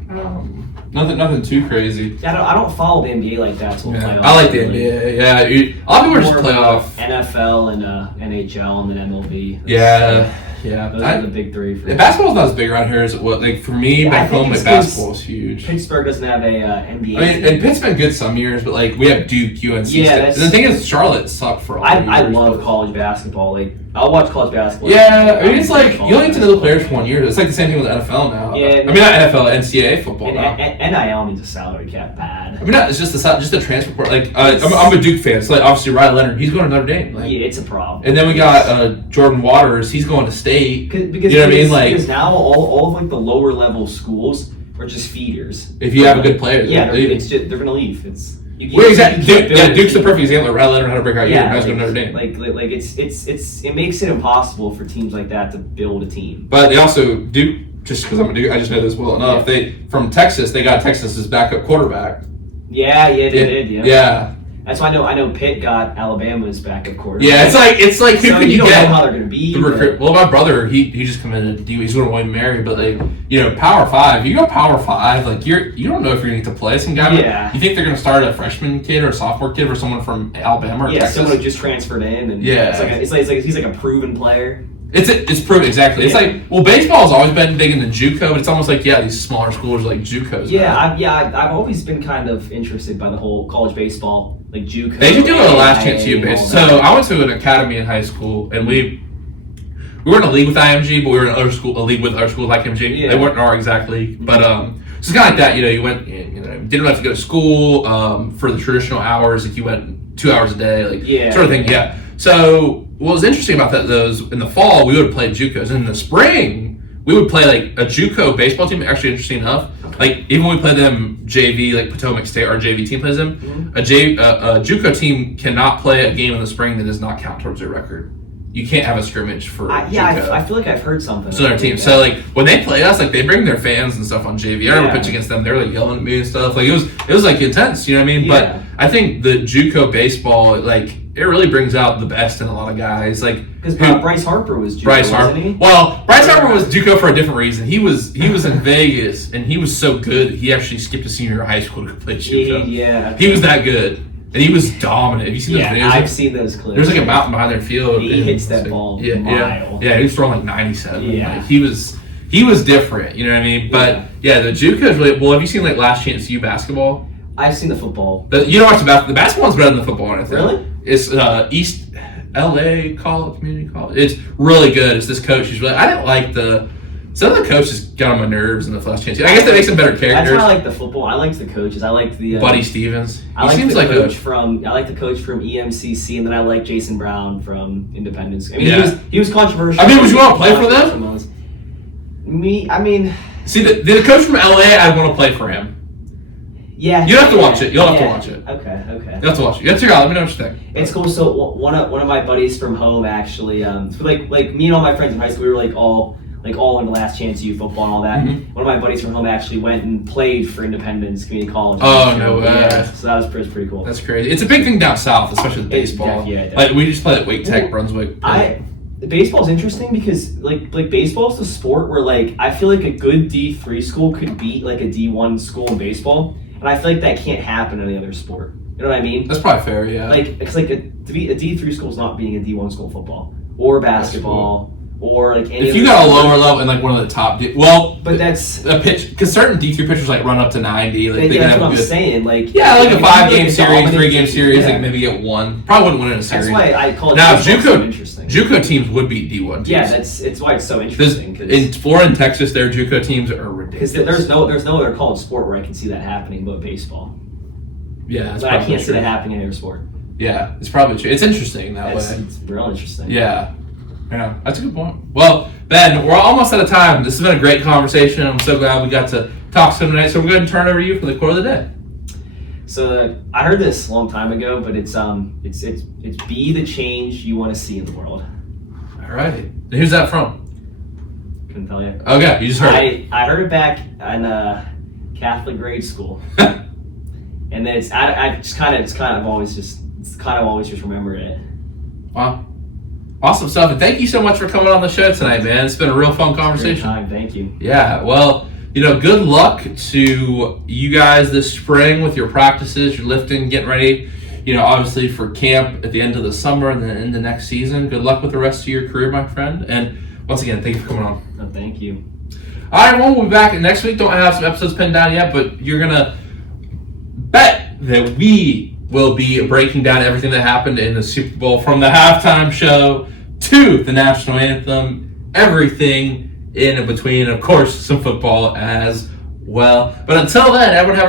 Nothing too crazy. Yeah, I don't follow the NBA like that. So Yeah, I like the NBA. Yeah, a lot of people are just playoff. NFL and NHL and then MLB. Yeah. Those are the big three. Basketball's not as big around here as it was. Like for me, back home, like basketball is huge. Pittsburgh doesn't have a NBA. I mean, and Pitt's been good some years, but like we have Duke, UNC. Yeah, and the thing is, Charlotte sucked for a lot of years. I love college basketball. Like I'll watch college basketball. Yeah, I mean it's like you only need to know the players for 1 year. It's like the same thing with the NFL now. Yeah, I mean not NFL, NCAA football now. NIL needs a salary cap bad. I mean, it's just the transfer part. Like I'm a Duke fan. So like obviously Ryan Leonard, he's going to Notre Dame. Like, yeah, it's a problem. And then we got Jordan Waters. He's going to State. Because you know what I mean? Like because now all of like the lower level schools are just feeders. If you have a good player, yeah, they're gonna leave. Exactly. Duke's the perfect example. Ryan Leonard how to break out. Yeah, guys go to Notre Dame. Like it makes it impossible for teams like that to build a team. But they also Duke. Just because I'm a Duke, I just know this well enough. Yeah. They from Texas. They got Texas's backup quarterback. Yeah, they did. Yeah. That's why I know Pitt got Alabama's backup quarterback. Yeah, it's like who could you don't get? know how they're going to be. Well, my brother, he just committed. He's going to William Mary, but like Power 5. You go Power 5, like you don't know if you're going to get to play some guy. Yeah. You think they're going to start a freshman kid or a sophomore kid or someone from Alabama or Texas? Someone who just transferred in, and it's like he's like a proven player. It's proven exactly. It's like baseball's always been big in the JUCO, but it's almost like these smaller schools are like JUCOs. Yeah, I've always been kind of interested by the whole college baseball, like JUCO. They do a last chance U baseball. So I went to an academy in high school, and we were in a league with IMG, but we were in a league with other schools like IMG. Yeah. They weren't in our exact league, but so it's kind of like that. You went, didn't have to go to school for the traditional hours. Like you went 2 hours a day, like sort of thing. Yeah. So what was interesting about that, though, is in the fall we would play JUCOs, and in the spring we would play like a JUCO baseball team. Actually, interesting enough, like even when we play them JV, like Potomac State, our JV team plays them. Mm-hmm. A JUCO team cannot play a game in the spring that does not count towards their record. You can't have a scrimmage for JUCO. I feel like I've heard something. So their team. So like when they play us, like they bring their fans and stuff on JV. I remember pitching against them. They were like yelling at me and stuff. Like it was like intense. You know what I mean? Yeah. But I think the JUCO baseball, like it really brings out the best in a lot of guys. Like because Bryce Harper was JUCO, wasn't he? Well, Bryce Harper was JUCO for a different reason. He was in Vegas and he was so good he actually skipped a senior year of high school to play JUCO. Yeah. He was that good. And he was dominant. Have you seen those videos? I've seen those clips. There's like a mountain behind their field. He hits that ball a mile. Yeah, he was throwing like 97. Yeah. Like, he was different, you know what I mean? But the JUCO is really well. Have you seen like Last Chance U basketball? I've seen the football. You don't watch the basketball one's better than the football, I think. Really? It's East LA Community College. It's really good. It's this coach. I didn't like some of the coaches got on my nerves in the Last Chance. I guess that makes them better characters. That's why I like the football. I liked the coaches. I liked the Buddy Stevens. I like the coach from EMCC, and then I like Jason Brown from Independence. I mean, he was controversial. I mean, would you want to play for them? See, the coach from LA, I'd want to play for him. Yeah. You have to watch it. You'll have to watch it. Okay. You have to watch it. You have to check it out. Let me know what you think. It's cool. So one of my buddies from home actually, so like me and all my friends in high school, we were like all into Last Chance U football and all that. Mm-hmm. One of my buddies from home actually went and played for Independence Community College. Oh, no way. Yeah, so that was pretty cool. That's crazy. It's a big thing down south, especially with baseball. Like we just play at Wake Tech, Brunswick. Baseball's interesting because like baseball's the sport where like I feel like a good D3 school could beat like a D1 school in baseball, and I feel like that can't happen in any other sport. You know what I mean? That's probably fair, yeah. Like because like to be a D3 school is not being a D1 school in football or basketball. Or like any if you got a lower level and like one of the top, but that's a pitch because certain D3 pitchers like run up to 90. Like that's what I'm saying. Like like a 5-game series, 3-game series, like maybe get one. Probably wouldn't win in a series. That's why I call it. Now so interesting. JUCO teams would beat D1 teams. Yeah, it's why it's so interesting. In Florida and Texas, their JUCO teams are ridiculous. Because there's no other college sport where I can see that happening but baseball. Yeah, but I can't see that happening in other sport. Yeah, it's probably true. It's interesting that way. It's real interesting. Yeah. Yeah, that's a good point. Well, Ben, we're almost out of time. This has been a great conversation. I'm so glad we got to talk to him tonight. So we're going to turn it over to you for the quote of the day. So I heard this a long time ago, but it's be the change you want to see in the world. All right. Who's that from? Couldn't tell you. Okay, you just heard it. I heard it back in Catholic grade school, and then it's kind of always just remembered it. Wow. Awesome stuff. And thank you so much for coming on the show tonight, man. It's been a real fun conversation. Great time. Thank you. Yeah, well, good luck to you guys this spring with your practices, your lifting, getting ready, obviously for camp at the end of the summer and then into next season. Good luck with the rest of your career, my friend. And once again, thank you for coming on. Oh, thank you. All right, well, we'll be back next week. Don't have some episodes pinned down yet, but you're going to bet that we will be breaking down everything that happened in the Super Bowl from the halftime show to the national anthem, everything in between, and of course, some football as well. But until then, everyone have a